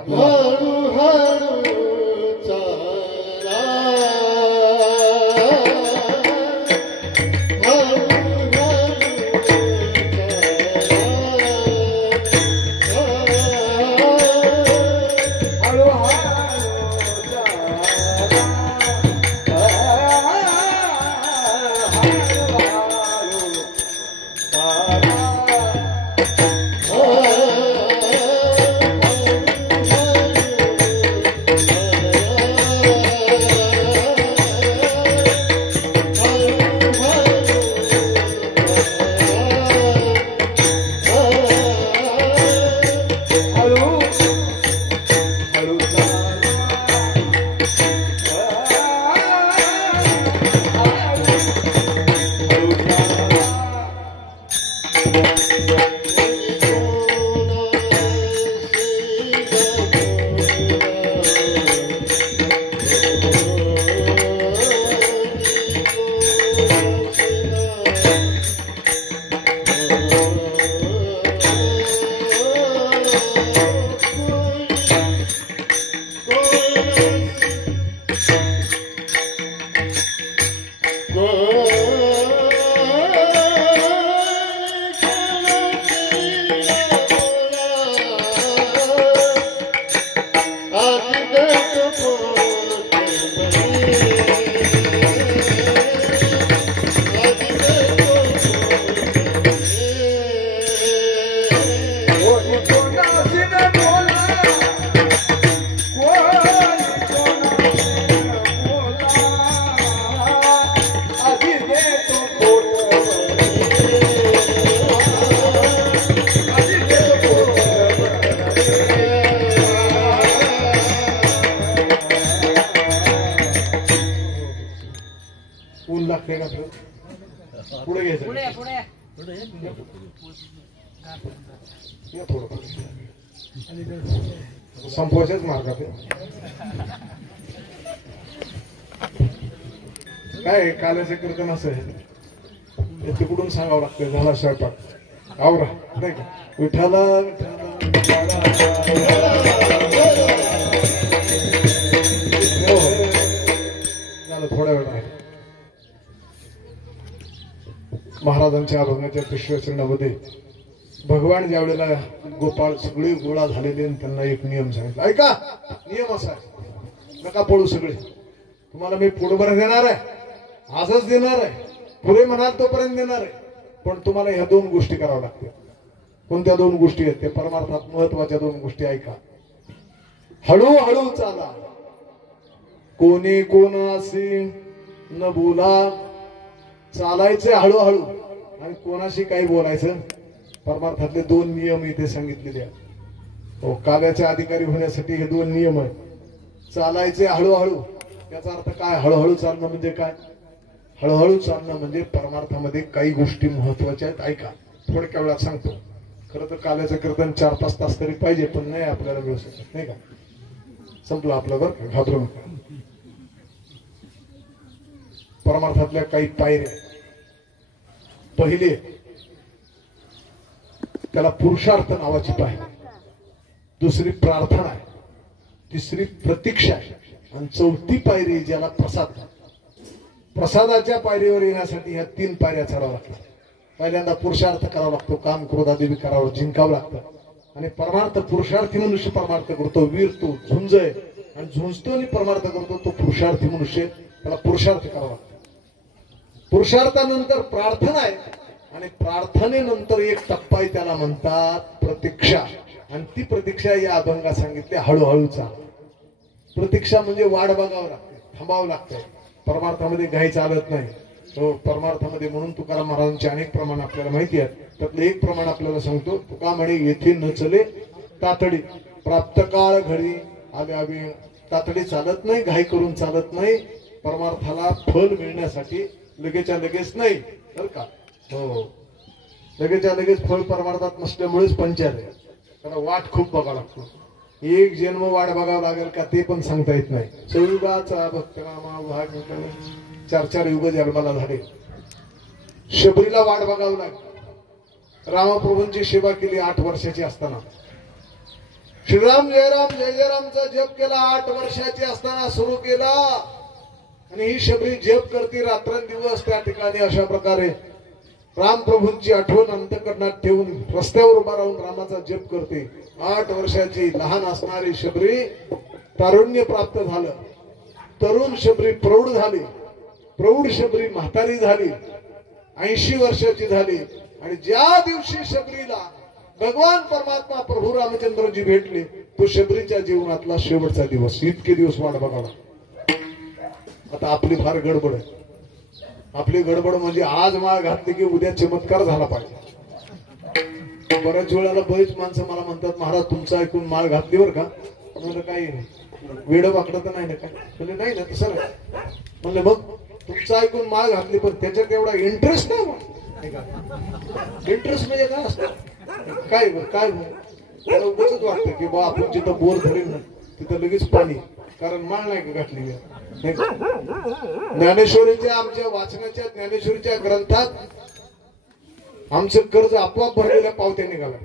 ऊन लागते का? पुढे घ्यायचं थोडं संपवायच्याच मार्गात काय काल्याचं कीर्तन असं आहे, तिकडून सांगावं लागतं. झाला स्वयंपाक आवरा नाही का? विठाला झालं थोड्या वेळा आहे. महाराजांच्या अभंगाच्या 3ऱ्या चरणामध्ये भगवान ज्या वेळेला गोपाळ सगळे गोळा झालेले त्यांना एक नियम सांगितला. ऐका, नियम असा आहे, नका पळू सगळे, तुम्हाला मी पोटभर देणार आहे, आजच देणार आहे, पुरे म्हणाल तोपर्यंत देणार आहे, पण तुम्हाला ह्या 2 गोष्टी कराव्या लागतील. कोणत्या 2 गोष्टी आहेत? ते परमार्थात महत्वाच्या 2 गोष्टी ऐका. हळूहळू चाला, कोणी कोणाशी न बोला. चालायचं हळूहळू आणि कोणाशी काही बोलायचं. परमार्थातले 2 नियम इथे सांगितलेले आहेत. हो, काव्याचे अधिकारी होण्यासाठी हे 2 नियम आहेत. चालायचे हळूहळू, याचा अर्थ काय? हळूहळू चालणं म्हणजे काय? हळूहळू चालणं म्हणजे परमार्थामध्ये काही गोष्टी महत्वाच्या आहेत. ऐका, थोडक्या वेळात सांगतो. खरं तर काव्याचं कीर्तन 4-5 तास तरी पाहिजे, पण नाही आपल्याला मिळू शकत नाही का? संपलं आपलं, बरं घाबरू नका. परमार्थातल्या काही पायऱ्या. पहिले त्याला पुरुषार्थ नावाची पायरी, दुसरी प्रार्थना आहे, तिसरी प्रतीक्षा आहे आणि 4थी पायरी ज्याला प्रसाद. प्रसादाच्या पायरीवर येण्यासाठी ह्या 3 पायऱ्या चढाव्या लागतात. पहिल्यांदा पुरुषार्थ करावा लागतो, काम क्रोधादेवी करावं जिंकावं लागतं. आणि परमार्थ पुरुषार्थी मनुष्य परमार्थ करतो, वीर तो झुंजय आणि झुंजतो आणि परमार्थ करतो तो पुरुषार्थी मनुष्य, त्याला पुरुषार्थ करावा लागतो. पुरुषार्थानंतर प्रार्थना आहे आणि प्रार्थनेनंतर एक टप्पा आहे, त्याला म्हणतात प्रतीक्षा. आणि ती प्रतीक्षा या अभंगात सांगितली हळूहळू चाल. प्रतीक्षा म्हणजे वाट बघावं लागते, थांबावं लागतंय. परमार्थामध्ये घाई चालत नाही. हो, परमार्थामध्ये म्हणून तुकाराम महाराजांचे अनेक प्रमाण आपल्याला माहिती आहेत. त्यातलं एक प्रमाण आपल्याला सांगतो. तुका म्हणे येथे न चले तातडी, प्राप्त काळ घडी आवे आवे. तातडी चालत नाही, घाई करून चालत नाही. परमार्थाला फल मिळण्यासाठी लगेच्या लगेच नाही बरं का. हो, लगेच्या लगेच फळ परमार्थात नसल्यामुळेच पंचायत आहे. त्याला वाट खूप बघावं लागतो. एक जन्म वाट बघावं लागेल का ते पण सांगता येत नाही. सयुगाचा भक्तनामा भाग 4 युग जन्माला झाले. शबरीला वाट बघावं लागली. रामप्रभूंची सेवा केली 8 वर्षाची असताना. श्रीराम जय रामचा जप केला 8 वर्षाची असताना सुरू केला. आणि ही शबरी जप करते रात्रंदिवस त्या ठिकाणी. अशा प्रकारे रामप्रभूंची आठवण अंतःकरणात ठेवून रस्त्यावर उभा राहून रामाचा जप करते. 8 वर्षाची लहान असणारी शबरी तारुण्य प्राप्त झालं. तरुण शबरी प्रौढ झाली. प्रौढ शबरी म्हातारी झाली. 80 वर्षाची झाली. आणि ज्या दिवशी शबरीला भगवान परमात्मा प्रभू रामचंद्रजी भेटले तो शबरीच्या जीवनातला शेवटचा दिवस. इतके दिवस वाट बघावा. आता आपली फार गडबड आहे. आपली गडबड म्हणजे आज माळ घातली की उद्या चमत्कार झाला पाहिजे. बऱ्याच वेळेला बरीच माणसं मला म्हणतात महाराज तुमचं ऐकून माळ घातली बरं का. म्हणलं काही वेड वाकडं तर नाही ना काय. म्हणजे नाही ना तसं नाही. म्हणलं मग तुमचं ऐकून माळ घातली पण त्याच्यात एवढा इंटरेस्ट नाही. इंटरेस्ट म्हणजे काय असतं काय काय त्याला उगाच वाटतं की बा आपण जिथं बोर धरेल ना तिथं लगेच पाणी, कारण माळ नाही घातली. ज्ञानेश्वरीच्या आमच्या वाचनाच्या ज्ञानेश्वरीच्या ग्रंथात आमचं कर्ज आपोआप भरलेल्या पावत्या निघाला.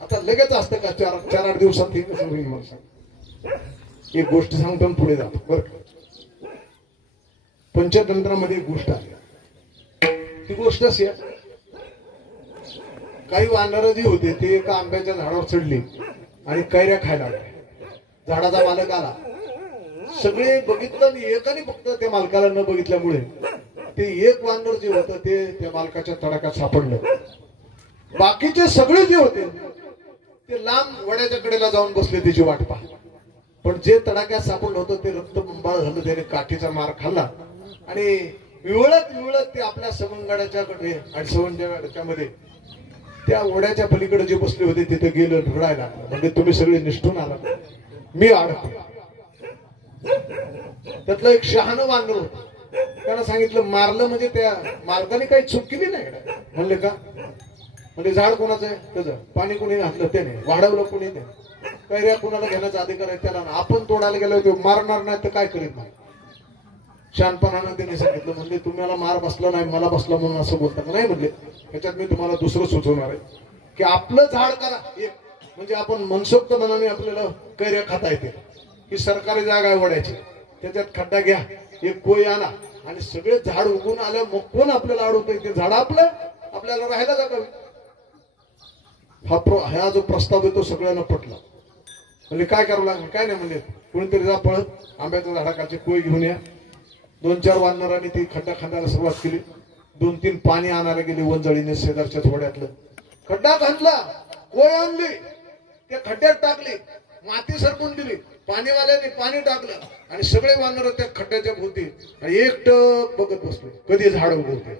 आता लगेच असतं का 4-8 दिवसात हे कसं होईल. मग सांग एक गोष्ट सांगतो पुढे जातो बरं. पंचतंत्रामध्ये एक गोष्ट आहे. ती गोष्ट अशी आहे, काही वानर जी होते ते एका आंब्याच्या झाडावर चढली आणि कैऱ्या खायला लागले. झाडाचा मालक आला. सगळे बघितलं आणि एकाने फक्त त्या मालकाला न बघितल्यामुळे ते एक वानर जे होतं ते त्या मालकाच्या तडाख्यात सापडलं. बाकीचे सगळे जे होते ते लांब वड्याच्या कडेला जाऊन बसले त्याची वाट पाहत. पण जे तडाख्यात सापडलं होतं ते रक्तबंबाळ झालं. त्याने काठीचा मार खाल्ला आणि विवळत विवळत ते आपल्या सवंगडाच्या कडे आणि सवंगडाच्या मध्ये त्या वड्याच्या पलीकडे जे बसले होते तिथे गेलं रडायला लागलं. म्हणजे तुम्ही सगळे निष्ठून आला, मी अडकलो. त्यातलं एक शहाणं वानर होतं. त्याला सांगितलं मारलं म्हणजे त्या मालकाने काही चूक केली नाही. म्हणले का म्हणजे झाड कोणाचं आहे त्याचं, पाणी कोणी घातलं त्याने, वाढवलं कोणी त्याने, कैऱ्या कोणाला घेण्याचा अधिकार आहे त्याला. आपण तोडायला गेलो तो मारणार नाही तर काय करीत नाही. शहाणपणानं त्यांनी सांगितलं. म्हणजे तुम्हाला मार बसला नाही मला बसला म्हणून असं बोलतात नाही. म्हणले त्याच्यात मी तुम्हाला दुसरं सुचवणार आहे की आपलं झाड करा एक, म्हणजे आपण मनसोक्त मनाने आपल्याला कैऱ्या खाता येते. ही सरकारी जागा आहे वड्याची, त्याच्यात खड्डा घ्या, एक कोय आणा आणि सगळे झाड उगून आलं मग कोण आपल्याला अडवतंय. ते झाड आपल्याला राहायला जागा. हा जो प्रस्ताव आहे तो सगळ्यांना पटला. म्हणजे काय करावं लागलं काय नाही. म्हणजे कोणीतरी जा पळत आंब्याच्या झाडाखालचे कोय घेऊन या. 2-4 वानरांनी ती खड्डा खांदायला सुरुवात केली. 2-3 पाणी आणायला गेली वंजळीने शेजारच्या थोड्यातलं. खड्डा खांदला, कोय आणली, त्या खड्ड्यात टाकली, माती सरकून दिली. पाणीवाल्याने पाणी टाकलं आणि सगळे वानर त्या खड्ड्याच्या भोवती आणि एकटक बघत बसले कधी झाड उगवते.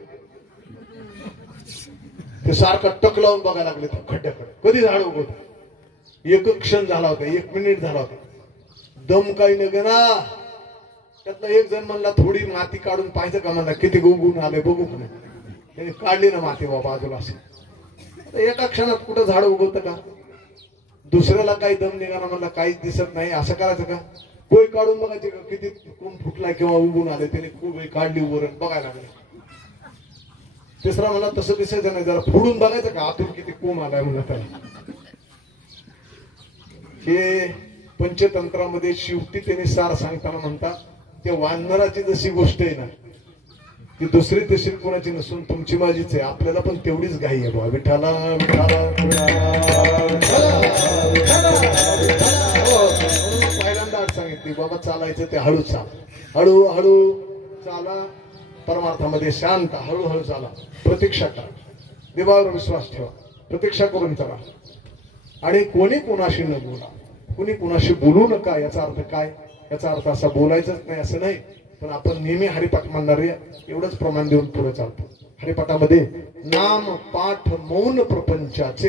ते सारखं टक लावून बघायला लागले त्या खड्ड्याकडे कधी झाड उगवते. एक क्षण झाला होता, 1 मिनिट झाला होता. दम काही नगना. त्यातला एक जण म्हणला थोडी माती काढून पाहायचं का म्हणला किती उगवून आले बघू का नाही. त्याने काढली ना माती बाजूला. असं एका क्षणात कुठं झाड उगवतं का. दुसऱ्याला काही दम निघाला म्हणला काहीच दिसत नाही. असं करायचं का. कोय काढून बघायचे का किती कोण फुटलाय किंवा उगून आले. त्याने खूप काढली वरण बघायला लागले. तिसरा मला तसं दिसायचं नाही, जरा फोडून बघायचं का आतून किती कोंब आलाय म्हणलं त्याला. हे पंचतंत्रामध्ये शेवटी त्याने सार सांगताना म्हणतात त्या वानराची जशी गोष्ट आहे ना ती दुसरी तिसरी कोणाची नसून तुमची माझीच आहे. आपल्याला पण तेवढीच घाई आहे बाबा. विठाला विठाला पहिल्यांदा अट सांगितली बाबा चालायचं ते हळू चाल, हळूहळू चाला, परमार्थामध्ये शांत, हळूहळू चाला, प्रतीक्षा करा, देवावर विश्वास ठेवा, प्रतीक्षा करून चला. आणि कोणी कोणाशी न बोला, कोणी कोणाशी बोलू नका. याचा अर्थ काय? याचा अर्थ असा बोलायचंच नाही असं नाही, पण आपण नेहमी हरिपाठ म्हणणारे एवढंच प्रमाण देऊन पुढे चालतो. हरिपाठामध्ये नाम पाठ मौन प्रपंचाचे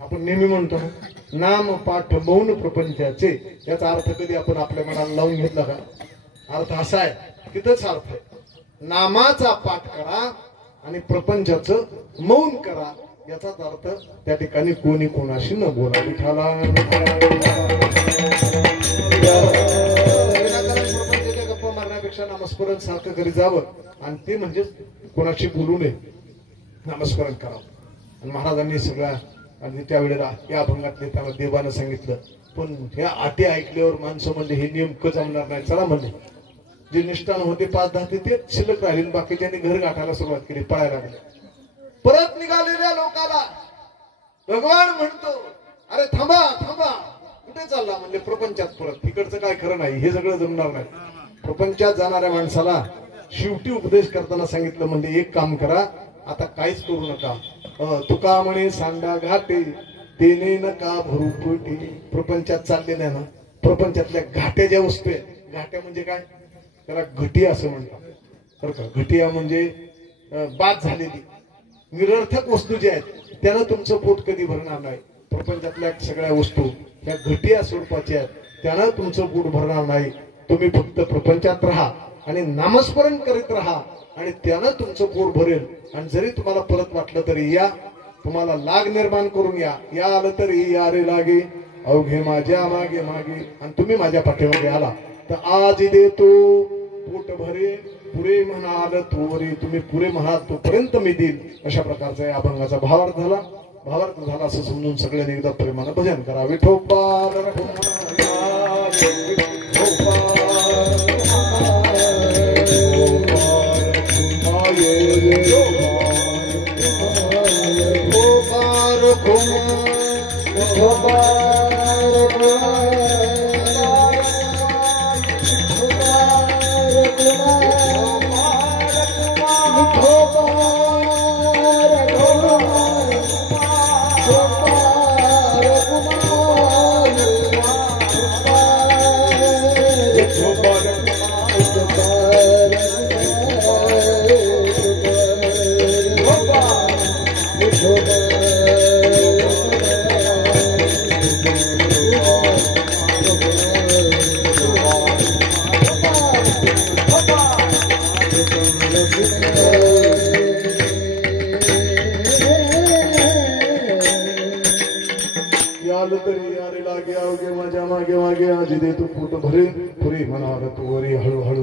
आपण नेहमी म्हणतो ना, नाम पाठ मौन प्रपंचाचे. याचा अर्थ कधी आपण आपल्या मनाला लावून घेतला का? अर्थ असा आहे, तिथंच अर्थ आहे. नामाचा पाठ करा आणि प्रपंचाचं मौन करा. याचाच अर्थ त्या ठिकाणी कोणी कोणाशी न बोला. विठाला प्रपंचाच्या गप्पा मारण्यापेक्षा नामस्मरण सारखं करी जावं, आणि ते म्हणजे कोणाशी बोलू नये, नामस्मरण करावं. आणि महाराजांनी सगळ्या आणि त्यावेळेला या अभंगातले त्याला देवानं सांगितलं, पण ह्या अटी ऐकल्यावर माणसं म्हणजे हे नेमकं जमणार नाही. चला म्हणले, जे निष्ठान होते 5-10 ते शिल्लक राहिले, बाकीच्यांनी घर गाठायला सुरुवात केली, पळायला लागले. परत निघालेल्या लोकाला भगवान म्हणतो, अरे थांबा थांबा, कुठे चालला? म्हणले प्रपंचात परत. तिकडचं काय खरं नाही, हे सगळं जमणार नाही. प्रपंचात जाणाऱ्या माणसाला शेवटी उपदेश करताना सांगितलं, म्हणजे एक काम करा, आता काहीच करू नका. तुका म्हणे सांडा घाटे तेने नका भरू पोटी. प्रपंचात चाललेल्या ना, प्रपंचातल्या घाट्या ज्या वस्तू आहेत, घाट्या म्हणजे काय? त्याला घटिया असं म्हणतात बरं का. घटिया म्हणजे बाद झालेली निरर्थक वस्तू ज्या आहेत त्यानं तुमचं पोट कधी भरणार नाही. प्रपंचातल्या सगळ्या वस्तू त्या घटिया स्वरूपाच्या आहेत, त्यानं तुमचं पोट भरणार नाही. तुम्ही फक्त प्रपंचात राहा आणि नामस्मरण करीत राहा, आणि त्यानं तुमचं पोट भरेल. आणि जरी तुम्हाला परत वाटलं तरी या, तुम्हाला लाग निर्माण करून या, या आलं तरी या रे लागे अवघे माझ्या मागे मागे. आणि तुम्ही माझ्या पाठीमागे आला तर आज देतो पोट भरे पुरे म्हणाल तोवरी. तुम्ही पुरे म्हणाल तोपर्यंत मी देईल. अशा प्रकारचा या अभंगाचा भावार्थ झाला. भावार्थ झाला असं समजून सगळ्यांनी एकदा प्रेमानं भजन करा. विठोबा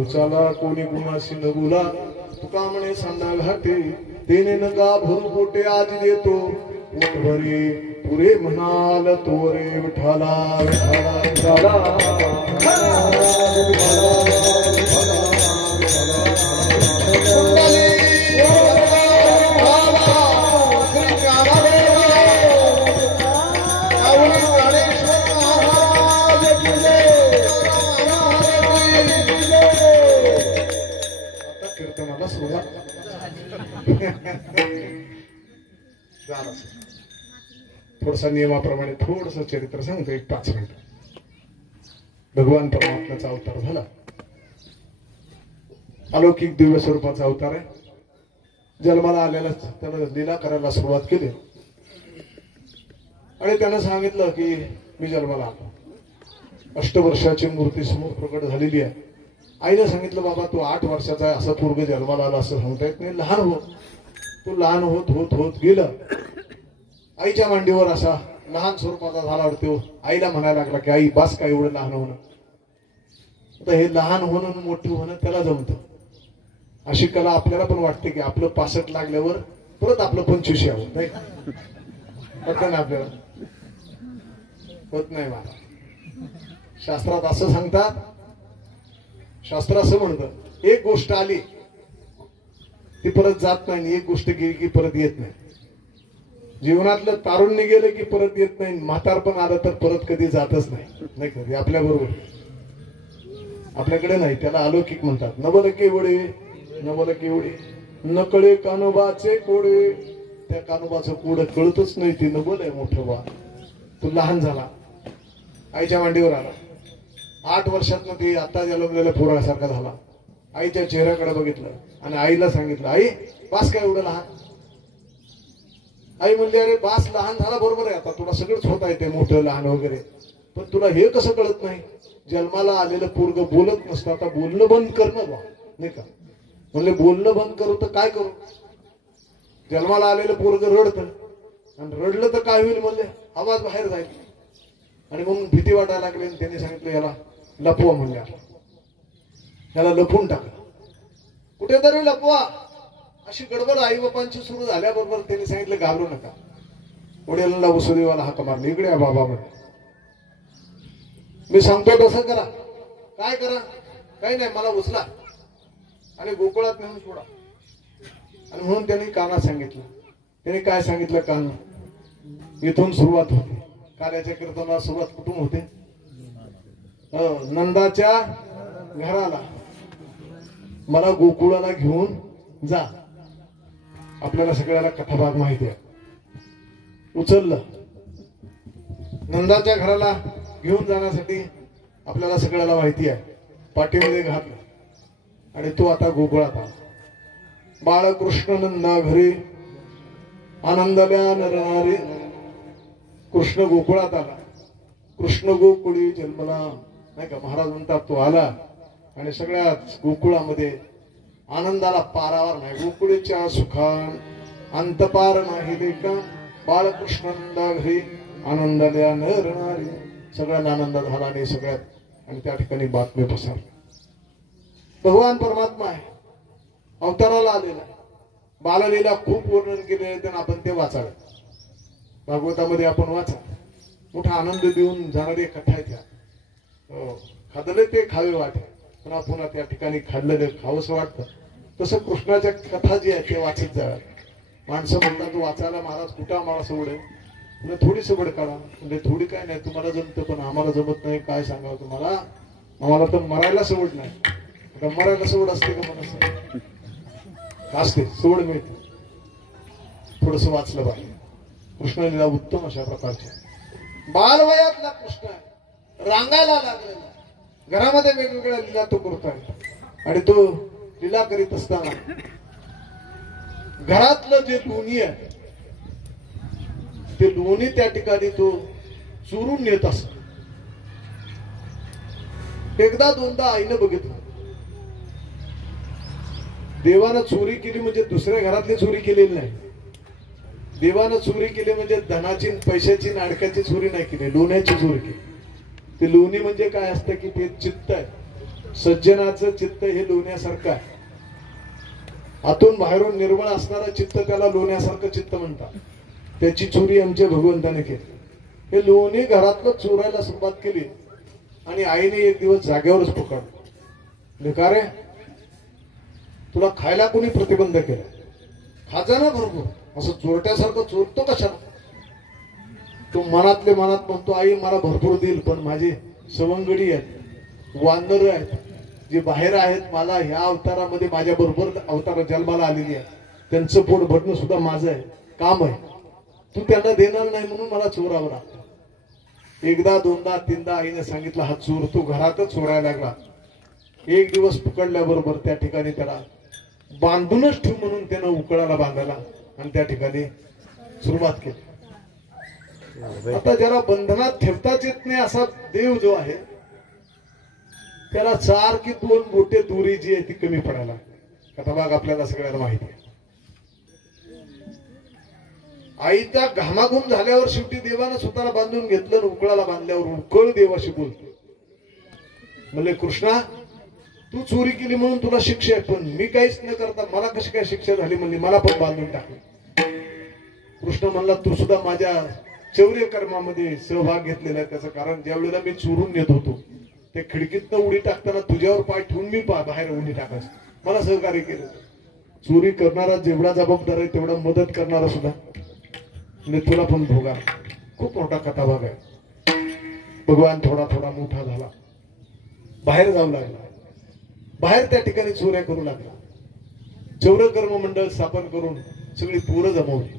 चाला कोणी गुणाशी न बोला. तुका म्हणे सांडा घाटे तेने नका भरू पोटे. आज देतो पोट भरी पुरे म्हणाल तोरे. विठाला विठाला थोडसा नियमाप्रमाणे थोडस चरित्र सांगतो, एक 5 मिनिट. भगवान परमात्म्याचा अवतार झाला, अलौकिक दिव्य स्वरूपाचा अवतार आहे. जन्माला आलेला त्यानं लीला करायला सुरुवात केली आणि त्यानं सांगितलं की मी जन्माला आलो. 8 वर्षाची मूर्ती समोर प्रकट झालेली आहे. आईने सांगितलं बाबा तू 8 वर्षाचा आहे, असं पूर्व जन्माला आला असं सांगता येत नाही. लहान हो. तो लहान होत होत होत गेलं. आईच्या मांडीवर असा लहान स्वरूपाचा झाला वाटतो. आईला म्हणायला लागला की आई बास काय एवढं लहान होणं. आता हे लहान होणं मोठं होणं त्याला जमतं. अशी कला आपल्याला पण वाटते की आपलं 65 लागल्यावर परत आपलं 25 यावं, नाही होतं ना आपल्याला? होत नाही मला. शास्त्रात असं सांगतात, शास्त्र असं म्हणतं एक गोष्ट आली ती परत जात नाही. एक गोष्ट गेली की परत येत नाही. जीवनातलं तारुण्य गेलं की परत येत नाही. म्हातारपण आलं तर परत कधी जातच नाही कधी आपल्या बरोबर आपल्याकडे नाही. त्याला अलौकिक म्हणतात. नवल केवळे नवल केवळे नकळे कानोबाचे कोडे. त्या कानोबाचं कोड कळतच नाही. ते नवल आहे मोठं बा. तो लहान झाला, आईच्या मांडीवर आला. 8 वर्षात ते आता जन्मलेल्या पोरासारखा झाला. आईच्या चेहऱ्याकडे बघितलं आणि आईला सांगितलं, आई बास काय एवढं लहान. आई म्हणली, अरे बास लहान झाला बरोबर आहे, आता तुला सगळंच होत आहे ते मोठं लहान वगैरे, पण तुला हे कसं कळत नाही. जन्माला आलेलं पोरग बोलत नसतं, आता बोलणं बंद करणं बा नाही का. म्हणले बोलणं बंद करू तर काय करू. जन्माला आलेलं पोरग रडतं आणि रडलं तर काय होईल. म्हणले आवाज बाहेर जाईल. आणि मग भीती वाटायला लागली आणि त्यांनी सांगितलं याला लपवा. म्हणले याला लपवून टाकलं, कुठेतरी लपवा. अशी गडबड आई बापांची सुरू झाल्याबरोबर त्यांनी सांगितलं घाबरू नका. वडिलांना वसुदेवाला हाक मारली, इकडे या बाबा म्हणे, मी सांगतो तसं करा. काय करा. काही नाही, मला उचला आणि गोकुळात नेऊन सोडा. आणि म्हणून त्यांनी काना सांगितलं. त्यांनी काय सांगितलं. कान इथून सुरुवात होते. कार्याच्या कीर्तनाला सुरुवात कुठून होते. नंदाच्या घराला मला गोकुळाला घेऊन जा. आपल्याला सगळ्याला कथाभाग माहिती आहे. उचललं नंदाच्या घराला घेऊन जाण्यासाठी आपल्याला सगळ्याला माहिती आहे. पाठीमध्ये घातलं आणि तो आता गोकुळात आला. बाळकृष्ण नंदा घरी आनंदल्या नरनारी. कृष्ण गोकुळात आला. कृष्ण गोकुळी जन्मला नाही का. महाराज म्हणतात तो आला आणि सगळ्या गोकुळामध्ये आनंदाला पारावर नाही. गोकुळीच्या सुखान अंतपार नाही लेखा. बाळकृष्ण नंदा घरी आनंदाल्या नरनारी. सगळ्यांना आनंद झाला आणि सगळ्यात आणि त्या ठिकाणी बातमी पसरली. भगवान परमात्मा आहे, अवताराला आलेला आहे. बाललीला खूप वर्णन केलेले त्यांना आपण ते वाचावे. भागवतामध्ये आपण वाचा. मोठा आनंद देऊन जाणारी कथा आहे त्या. खाल्ले ते खावे वाटे, पुन्हा पुन्हा त्या ठिकाणी खाल्लेलं खावंसं वाटतं. तसं कृष्णाच्या कथा जी आहे ते वाचत जाव्यात. माणसं म्हणतात वाचायला महाराज कुठं आम्हाला सवड आहे. म्हणजे थोडी सवड काढा. म्हणजे थोडी काय नाही, तुम्हाला जमतं पण आम्हाला जमत नाही. काय सांगावं तुम्हाला, आम्हाला तर मरायला सवड नाही. आता मरायला सवड असते का मला असते, सवड मिळते. थोडस वाचलं पाहिजे. कृष्णलीला उत्तम अशा प्रकारच्या. बालवयातला कृष्ण रांगायला लागलेला. घरामध्ये वेगवेगळ्या लीला तो करतोय आणि तो लीला करीत असताना घरातलं जे लोणी आहे ते लोणी त्या ठिकाणी तो चोरून नेत असतो. एकदा दोनदा आईनं बघितलं. देवानं चोरी केली म्हणजे दुसऱ्या घरातली चोरी केलेली नाही. देवानं चोरी केली म्हणजे धनाची पैशाची नाडकाची चोरी नाही केली, लोण्याची चोरी केली. ते लोणी म्हणजे काय असतं की ते चित्त आहे. सज्जनाचं चित्त हे लोण्यासारखं आहे. आतून बाहेरून निर्मळ असणारं चित्त त्याला लोण्यासारखं चित्त म्हणतात. त्याची चोरी आमच्या भगवंताने केली. हे लोणी घरातलं चोरायला सुरुवात केली आणि आईने एक दिवस जागेवरच पकडलं. का रे, तुला खायला कोणी प्रतिबंध केला. खाजा भरपूर, असं चोरट्यासारखं चोरतो कशाला. तो मनातले मनात म्हणतो आई मला भरपूर देईल, पण माझी सवंगडी आहेत, वानर आहेत, जे बाहेर आहेत. मला ह्या अवतारामध्ये माझ्या बरोबर अवतार जन्माला आलेली आहे. त्यांचं पोट भरणं सुद्धा माझं आहे, काम आहे. तू त्यांना देणार नाही म्हणून मला चोरावं लागतं. एकदा दोनदा तीनदा आईने सांगितलं हा चोर. तो घरातच चोरायला लागला. एक दिवस पकडल्याबरोबर त्या ठिकाणी त्याला बांधूनच ठेव म्हणून त्यानं उकळाला बांधायला आणि त्या ठिकाणी सुरुवात केली. आता ज्याला बंधनात ठेवताच येत नाही असा देव जो आहे त्याला 4 की 2 बोटे दुरी जी आहे ती कमी पडायला. कथाभाग आपल्याला सगळ्यांना माहिती आहे. आईचा घामाघूम झाल्यावर शेवटी देवानं स्वतःला बांधून घेतलं. उकळाला बांधल्यावर उकळ देवाशी बोलतो. म्हणले कृष्णा तू चोरी केली म्हणून तुला शिक्षा आहे, पण मी काहीच न करता मला कशी काय शिक्षा झाली. म्हणली मला पण बांधून टाकलं. कृष्ण म्हणला तू सुद्धा माझ्या चौर्य कर्मामध्ये सहभाग घेतलेला आहे. त्याचं कारण ज्या वेळेला मी चोरून नेत होतो ते खिडकीतनं उडी टाकताना तुझ्यावर पाय ठेवून मी बाहेर उडी टाकायचं, मला सहकार्य केलं. चोरी करणारा जेवढा जबाबदार आहे तेवढा मदत करणारा सुद्धा म्हणजे तुला पण भोगा. खूप मोठा कथाभाग आहे. भगवान थोडा थोडा मोठा झाला, बाहेर जाऊ लागला, बाहेर त्या ठिकाणी चोऱ्या करू लागला. चौर कर्म मंडळ स्थापन करून सगळी पोरं जमवली.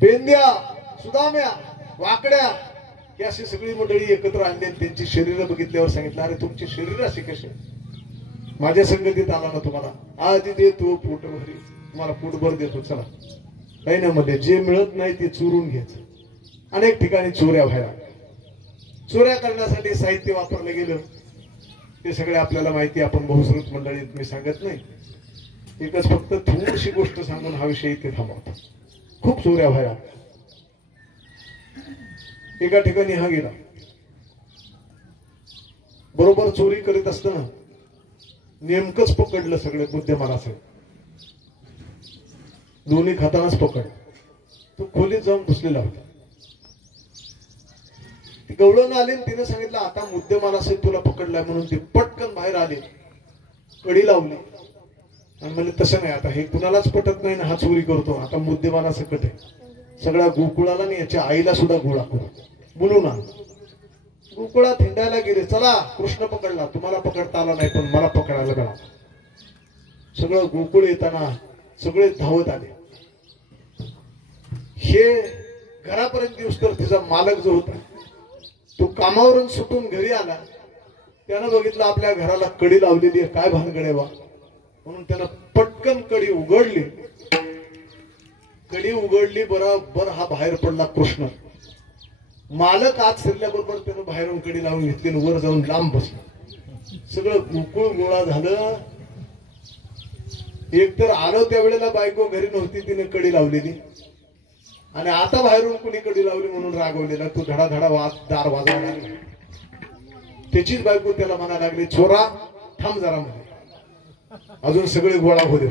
पेंद्या, सुदाम्या, वाकड्या ही अशी सगळी मंडळी एकत्र आणली आणि त्यांची शरीर बघितल्यावर सांगितलं, अरे तुमची शरीर अशी कशी माझ्या संगतीत आला ना तुम्हाला, आधी देतो पोटभरी, तुम्हाला पोटभर देतो, चला. काही ना मध्ये जे मिळत नाही ते चोरून घ्यायचं. अनेक ठिकाणी चोऱ्या व्हायला, चोऱ्या करण्यासाठी साहित्य वापरलं गेलं ते सगळे आपल्याला माहिती. आपण बहुश्रुत मंडळीत मी सांगत नाही, एकच फक्त थोडीशी गोष्ट सांगून हा विषय इथे थांबवतो. खूप चोऱ्या व्हायला. एका ठिकाणी हा गेला, बरोबर चोरी करीत असताना नेमकंच पकडलं सगळे बुद्धिमान असेल, दोन्ही खातानाच पकड. तो खोलीत जाऊन घुसलेला होता. ती गवळण आली आणि तिने सांगितलं, आता मुद्देमाल असेल तुला पकडलाय म्हणून. ती पटकन बाहेर आली, कडी लावली आणि म्हणले तसं नाही, आता हे कुणालाच पटत नाही ना, हा चोरी करतो, आता मुद्देमाला सकट आहे. सगळ्या गोकुळाला आणि याच्या आईला सुद्धा गोळा करू बोलू ना. गोकुळात हिंडायला गेले. चला कृष्ण पकडला, तुम्हाला पकडता आला नाही पण मला पकडायला गेला. सगळं गोकुळ येताना सगळे धावत आले. हे घरापर्यंत येऊस तर तिचा मालक जो होता तो कामावरून सुटून घरी आला. त्यानं बघितलं आपल्या घराला कडी लावलेली आहे, काय भानगड बा म्हणून त्यानं पटकन कडी उघडली. कडी उघडली, बरोबर हा बाहेर पडला कृष्ण. मालक आत शिरल्याबरोबर त्यानं बाहेरून कडी लावून घेतली आणि वर जाऊन लांब बसला. सगळं गोकुळ गोळा झालं. एकतर आलो त्यावेळेला बायको घरी नव्हती, तिने कडी लावलेली, आणि आता बाहेरून कुणी कडी लावली म्हणून रागवलेला. तो धडाधडा दार वाजवायला लागला. त्याचीच बायको त्याला म्हणायला लागली, चोरा थांब जरा मध्ये, अजून सगळे गोळा होऊ दे.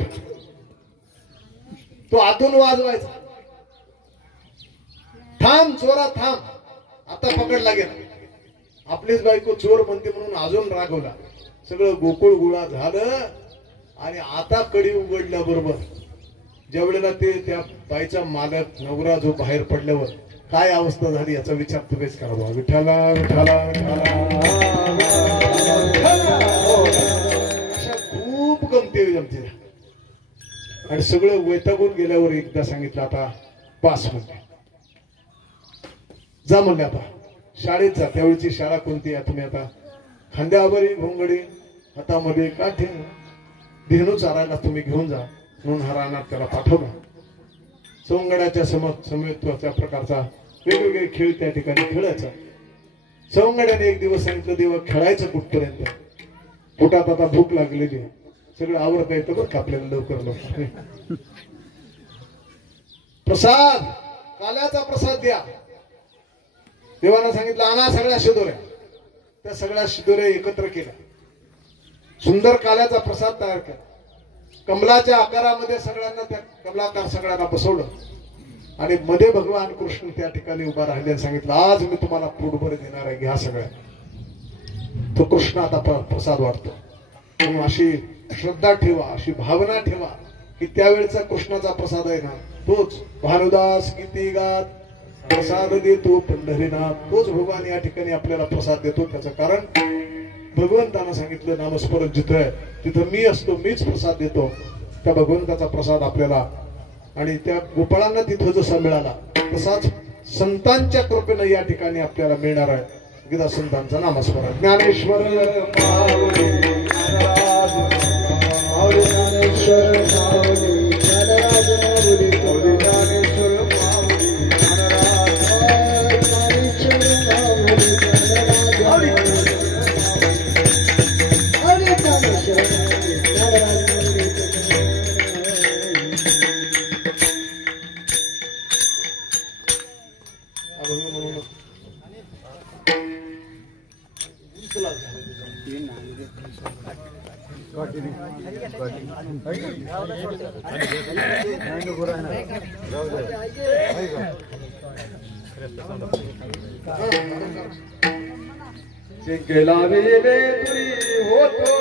तो आतून वाजवायचा, थांब चोरा थांब, आता पकडला गेला. आपलीच बायको चोर म्हणते म्हणून अजून रागवला. सगळं गोकुळ गोळा झालं आणि आता कडी उघडल्याबरोबर ज्या वेळेला ते त्या बाईचा मालक नवरा जो बाहेर पडल्यावर काय अवस्था झाली याचा विचार तुम्हीच करावा. विठाला विठाला अशा खूप गमती जमते. आणि सगळं वैतागून गेल्यावर एकदा सांगितलं, आता पास म्हणते, जा म्हणले, आता शाळेत जा. त्यावेळीची शाळा कोणती आहे तुम्ही आता खांद्यावरी घोंगडी, हातामध्ये काठी, धेनू चारायला तुम्ही घेऊन जा म्हणून हा रानात त्याला पाठवला. सवंगड्याच्या समत्वाच्या प्रकारचा वेगवेगळे खेळ त्या ठिकाणी खेळायचा. सवंगड्याने एक दिवस सांगितलं, देवा खेळायचं कुठपर्यंत, पोटात आता भूक लागलेली आहे, सगळं आवडता येतं बरं का आपल्याला लवकर लवकर. प्रसाद, काल्याचा प्रसाद द्या. देवानं सांगितलं, आणा सगळ्या शिदोऱ्या. त्या सगळ्या शिदोऱ्या एकत्र केल्या, सुंदर काल्याचा प्रसाद तयार केला. कमलाच्या आकारामध्ये सगळ्यांना, त्या कमलाकार सगळ्यांना बसवलं आणि मध्ये भगवान कृष्ण त्या ठिकाणी उभा राहिले आणि सांगितलं, आज मी तुम्हाला पोटभर देणार आहे, घ्या सगळ्या. तो कृष्ण आता प्रसाद वाटतो. म्हणून अशी श्रद्धा ठेवा, अशी भावना ठेवा की त्यावेळेचा कृष्णाचा प्रसाद आहे ना तोच. भानुदास गीती गात प्रसाद देतो पंढरीनाथ, तोच भगवान या ठिकाणी आपल्याला प्रसाद देतो. त्याचं कारण भगवंतानं सांगितलं, नामस्मरण जिथं आहे तिथं मी असतो, मीच प्रसाद देतो. त्या भगवंताचा प्रसाद आपल्याला आणि त्या गोपाळांना तिथं जसा मिळाला तसाच संतांच्या कृपेनं या ठिकाणी आपल्याला मिळणार आहे. गीता संतांचं नामस्मरण. ज्ञानेश्वर गेला वेळे तुरी होतो